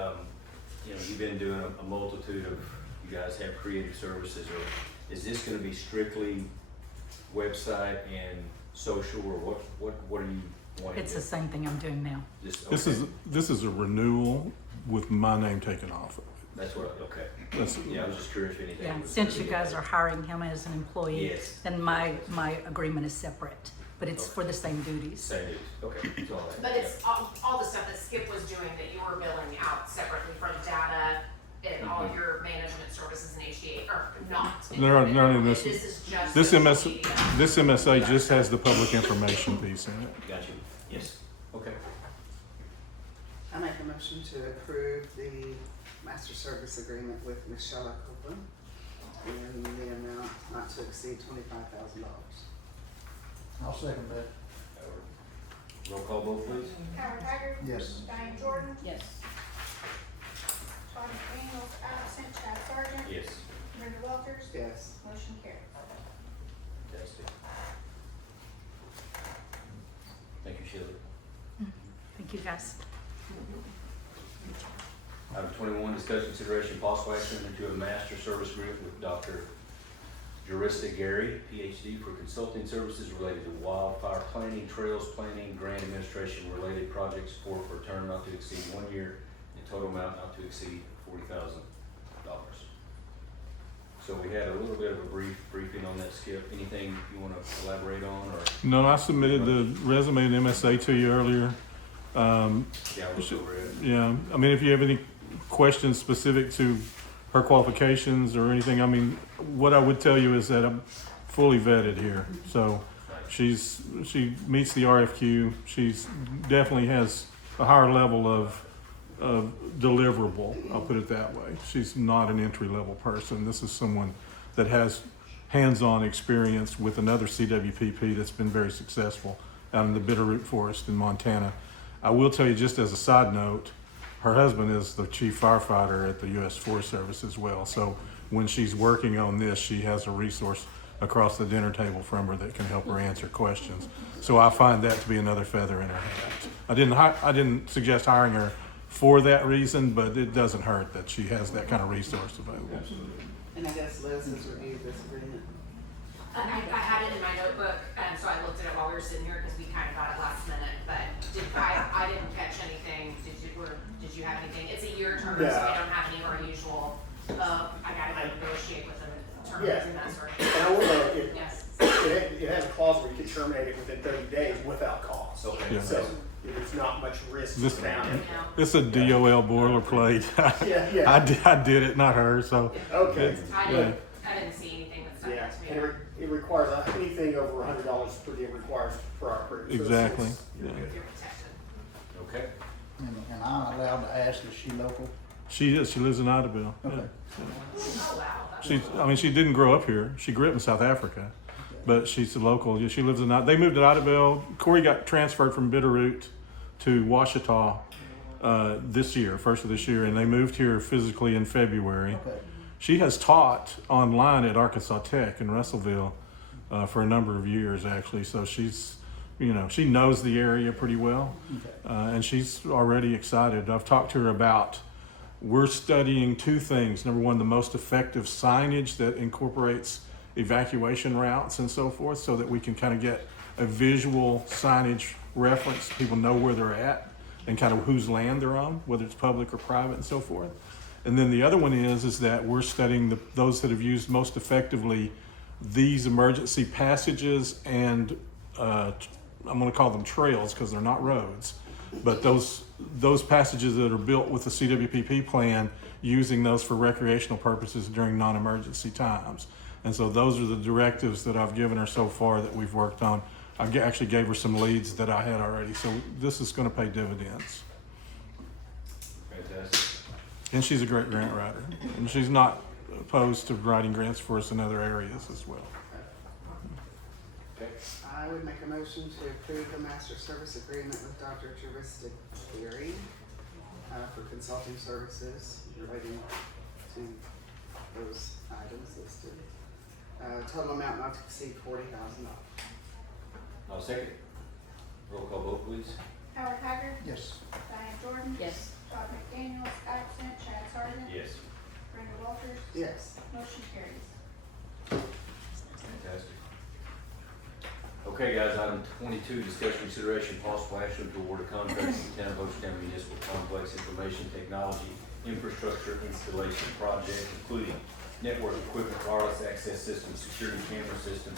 you've been doing a multitude of, you guys have creative services, or is this gonna be strictly website and social, or what are you wanting It's to the same thing I'm doing now. just, This okay. is a renewal with my name taken off of it. That's what, okay. That's, Yeah, I was just curious if anything. Yeah, was since gonna you be guys added. are hiring him as an employee, Yes. then my agreement is separate, but it's for the same duties. Same duties, okay, that's all I had. But it's all the stuff that Skip was doing that you were billing out separately from data and all your management services and HDA are not. They're not in this. This is just. This social MS, media. this MSA just has the public information piece in it. Got you, yes, okay. I make a motion to approve the master service agreement with Michelle Copeland in the amount not to exceed $25,000. I'll second that. Roll call vote, please. Howard Haggard. Yes. Diane Jordan. Yes. Todd McDaniel, absent. Chad Sargent. Yes. Brenda Walters. Yes. Motion carries. Fantastic. Thank you, Sheila. Thank you, guys. Item 21, discuss consideration possible action into a master service agreement with Dr. Jurista Gary, PhD, for consulting services related to wildfire planning, trails planning, grant administration related project support for a term not to exceed 1 year, and total amount not to exceed $40,000. So we had a little bit of a briefing on that, Skip. Anything you want to elaborate on, or? No, I submitted the resume and MSA to you earlier. Yeah, we'll go over it. Yeah, I mean, if you have any questions specific to her qualifications or anything, I mean, what I would tell you is that I'm fully vetted here. So she meets the RFQ. She's definitely has a higher level of deliverable. I'll put it that way. She's not an entry level person. This is someone that has hands-on experience with another CWPP that's been very successful out in the Bitterroot Forest in Montana. I will tell you, just as a side note, her husband is the chief firefighter at the U.S. Forest Service as well. So when she's working on this, she has a resource across the dinner table from her that can help her answer questions. So I find that to be another feather in her hat. I didn't suggest hiring her for that reason, but it doesn't hurt that she has that kind of resource available. And I guess Liz has reviewed this agreement. I had it in my notebook, so I looked at it while we were sitting here because we kind of got it last minute, but I didn't catch anything. Did you have anything? It's a year term, so we don't have any of our usual, I gotta negotiate with them terms and that sort of thing. And I will note, Yes. it has a clause where you can terminate it within 30 days without cause. Okay. Yeah. So there's not much risk This- down it. It's a DOL boilerplate. Yeah. I did it, not her. So Okay. I didn't see anything that stuck Yeah, out to me. and it requires, anything over $100 per diem requires prior approval. So exactly. you're Yeah. good. You're protected. Okay. And I'm allowed to ask, is she local? She is. She lives in Idabel. Yeah. Okay. Oh, wow. She didn't grow up here. She grew up in South Africa, but she's a local. She lives in. They moved to Idabel. Corey got transferred from Bitterroot to Hochatown this year, first of this year, and they moved here physically in February. Okay. She has taught online at Arkansas Tech in Russellville for a number of years, actually. So she's, she knows the area pretty well, and she's already excited. I've talked to her about. We're studying two things. Number one, the most effective signage that incorporates evacuation routes and so forth, so that we can kind of get a visual signage reference. People know where they're at and kind of whose land they're on, whether it's public or private and so forth. And then the other one is that we're studying those that have used most effectively these emergency passages and I'm going to call them trails because they're not roads, but those passages that are built with the CWPP plan, using those for recreational purposes during non-emergency times. And so those are the directives that I've given her so far that we've worked on. I actually gave her some leads that I had already. So this is going to pay dividends. Fantastic. And she's a great grant writer. And she's not opposed to writing grants for us in other areas as well. Okay. I would make a motion to approve the master service agreement with Dr. Jurista Gary for consulting services relating to those items listed. Total amount not to exceed $40,000. I'll second. Roll call vote, please. Howard Haggard. Yes. Diane Jordan. Yes. Todd McDaniel, absent. Chad Sargent. Yes. Brenda Walters. Yes. Motion carries. Fantastic. Okay, guys, item 22, discussion consideration possible action to award a contract to the Town of Hochatown Municipal Complex Information Technology Infrastructure Installation Project, including network equipment, wireless access system, security camera system,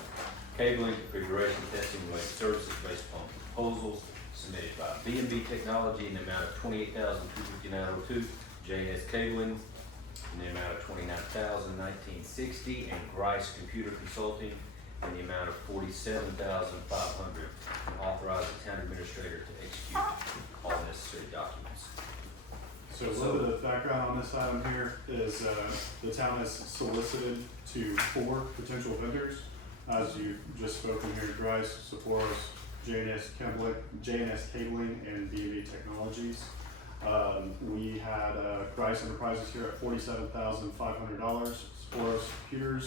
cabling, configuration, testing, and related services based upon proposals submitted by B&B Technology in the amount of $28,259.02, J&S Cabling in the amount of $29,019.60, and Grice Computer Consulting in the amount of $47,500, and authorize the town administrator to execute all necessary documents. So a little bit of background on this item here is, the town has solicited to 4 potential vendors. As you just spoken here, Grice, Sephoros, J&S Cabling, and B&B Technologies. We had Grice Enterprises here at $47,500. Sephoros Computers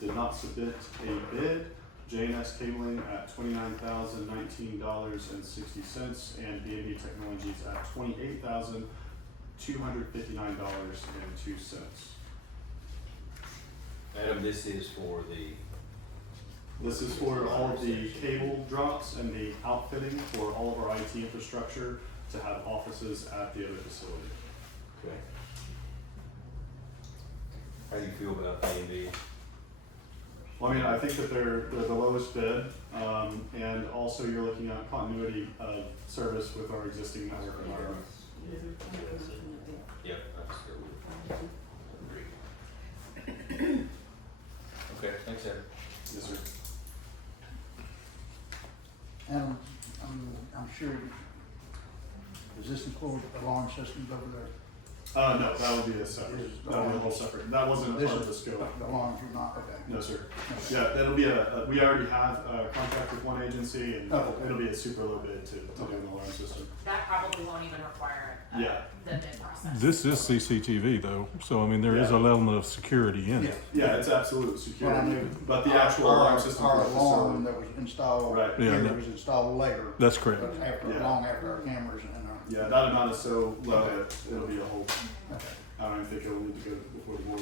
did not submit a bid. J&S Cabling at $29,019.60, and B&B Technologies at $28,259.02. Adam, this is for the, This is for all of the cable drops and the outfitting for all of our IT infrastructure to have offices at the other facility. okay. How do you feel about B&B? Well, I mean, I think that they're the lowest bid, and also you're looking at continuity of service with our existing network environment. Yep, that's good. Agree. Okay, thanks, Adam. Yes, sir. And I'm sure, does this include alarm systems over there? No, that would be a separate, that would be a whole separate, that wasn't a part of the scope. The alarms are not, okay. No, sir. Okay. Yeah, that'll be we already have a contract with one agency, and it'll be a super low bid to do an alarm system. That probably won't even require the bid process. This is CCTV though, so I mean, there is Yeah. an element of security in it. Yeah, it's absolute security, Well, I mean, but the actual alarm system Our for the alarm facility. that was installed, Right. Yeah, here that- was installed later. That's correct. But after, Yeah. long after our cameras and our. Yeah, that amount is so low that it'll be a whole, Okay. I don't even think it'll need to go before the board.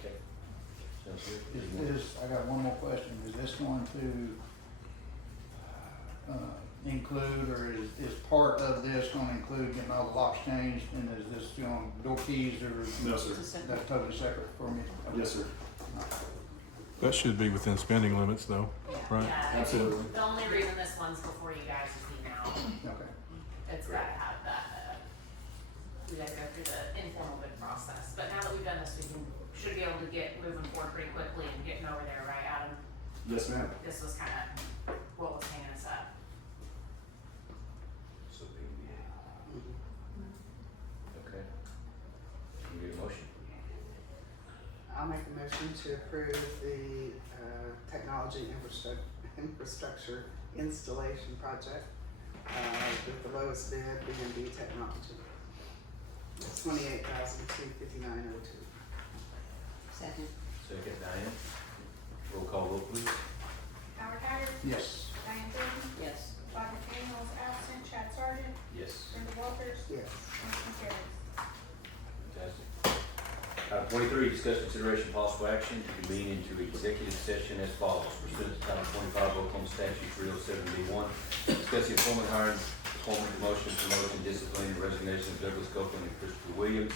Okay. Sounds good. Is this, I got one more question, is this going to, include, or is part of this gonna include getting all the locks changed, and is this, door keys, or? No, sir. That's totally separate for me? Okay. Yes, sir. That should be within spending limits though, right? Yeah, I mean, Absolutely. the only reason this one's before you guys is the amount. Okay. It's gotta have that, we gotta go through the informal bid process, but now that we've done this, should be able to get moving forward pretty quickly and getting over there, right, Adam? Yes, ma'am. This was kinda what was hanging us up. So B&B. Okay. Can you get a motion? I'll make a motion to approve the technology infrastructure installation project with the lowest bid, B&B Technology. It's $28,259.02. Second. Second, Diane. Roll call vote, please. Howard Haggard. Yes. Diane Jordan. Yes. Todd McDaniel is absent. Chad Sargent. Yes. Brenda Walters. Yes. Motion carries. Fantastic. Item 23, discuss consideration possible action to convene into executive session as follows. Pursuant to Title 25 Oklahoma Statute 307B1, discuss the employment, hiring, appointment, promotion, discipline, and resignation of Douglas Copeland and Christopher Williams.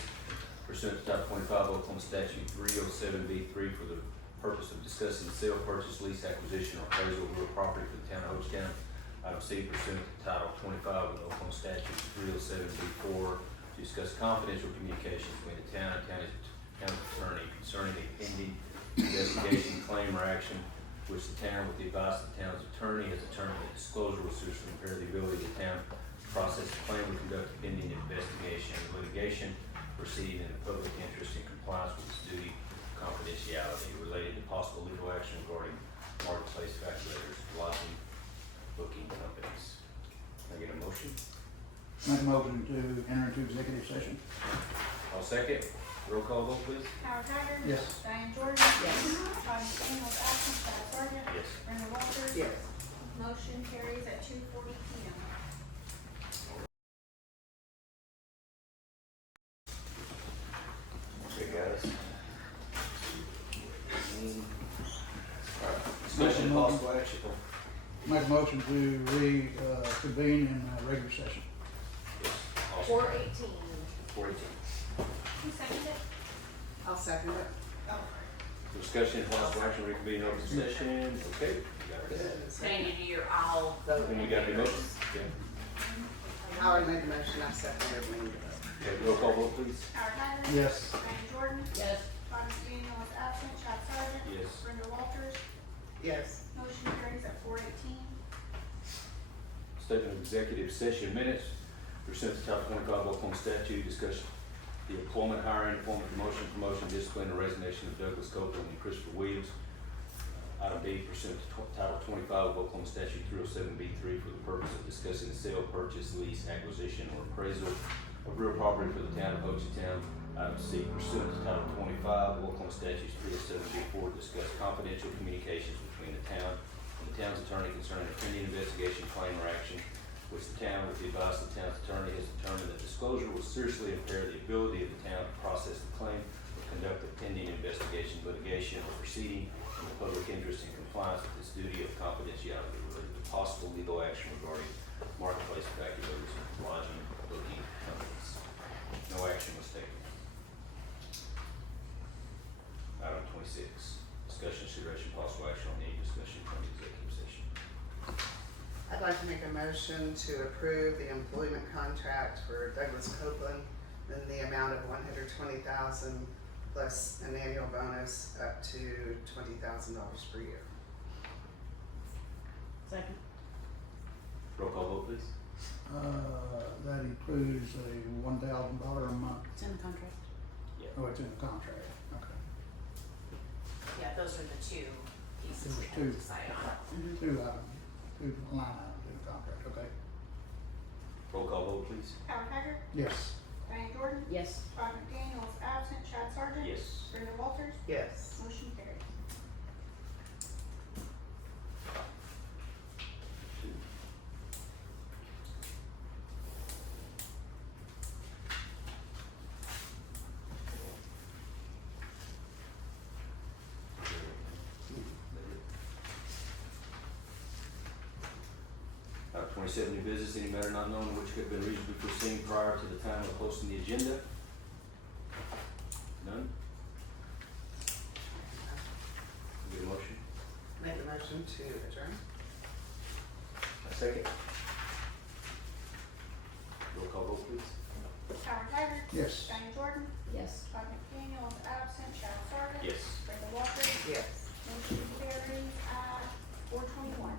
Pursuant to Title 25 Oklahoma Statute 307B3 for the purpose of discussing the sale, purchase, lease, acquisition, or appraisal of real property for the town of Hochatown. Item C, pursuant to Title 25 of the Oklahoma Statute 307B4, to discuss confidential communications between the town and county attorney concerning a pending investigation, claim, or action which the town, with the advice of the town's attorney, has determined that disclosure will seriously impair the ability of the town to process the claim or conduct a pending investigation and litigation proceeding in the public interest in compliance with its duty of confidentiality related to possible legal action regarding marketplace calculators, lodging, booking companies. Can I get a motion? Make a motion to enter into executive session? I'll second. Roll call vote, please. Howard Haggard. Yes. Diane Jordan. Yes. Todd McDaniel is absent. Chad Sargent. Yes. Brenda Walters. Yes. Motion carries at 2:40 PM. Okay, guys. possible action. Make a motion to reconvene in regular session. Four 18. 418. Who seconded it? I'll second it. Discussion and possible action, reconvene in open session. Okay, we got that. Saying you do your owl. Then we got any motions? Okay. Howard made the motion, I seconded it. Okay, roll call vote, please. Howard Hager. Yes. Diane Jordan. Yes. Todd McDaniel is absent. Chad Sargent. Yes. Brenda Walters. Yes. Motion carries at 418. Statement of executive session minutes. Pursuant to Title 25 Oklahoma statute, discussion the employment, hiring, appointment, promotion, discipline, or resignation of Douglas Copeland and Christopher Williams. Item B, pursuant to Title 25 of Oklahoma statute 307B3 for the purpose of discussing the sale, purchase, lease, acquisition, or appraisal of real property for the town of Hochatown. Item C, pursuant to Title 25 of Oklahoma statutes 307B4, discuss confidential communications between the town and the town's attorney concerning a pending investigation, claim, or action which the town, with the advice of the town's attorney, has determined that disclosure will seriously impair the ability of the town to process the claim or conduct a pending investigation, litigation, or proceeding in the public interest in compliance with its duty of confidentiality related to possible legal action regarding marketplace evaluators and lodging booking companies. No action was taken. Item 26, discussion, consideration, possible action on any discussion from the executive session. I'd like to make a motion to approve the employment contract for Douglas Copeland in the amount of $120,000 plus an annual bonus up to $20,000 per year. Second. Roll call vote, please. That includes a $1,000 a month. It's in the contract. Oh, it's in the contract. Okay. Yeah, those are the two pieces we Two. have to decide on. Mm-hmm. Two line items in the contract. Okay. Roll call vote, please. Howard Hager. Yes. Diane Jordan. Yes. Todd McDaniel is absent. Chad Sargent. Yes. Brenda Walters. Yes. Motion carries. Item 27, new business, any matter not known which could have been reasonably foreseen prior to the time of posting the agenda? None? Get a motion? Make a motion to adjourn. A second? Roll call vote, please. Howard Hager. Yes. Diane Jordan. Yes. Todd McDaniel is absent. Chad Sargent. Yes. Brenda Walters. Yes. Motion carries at 421.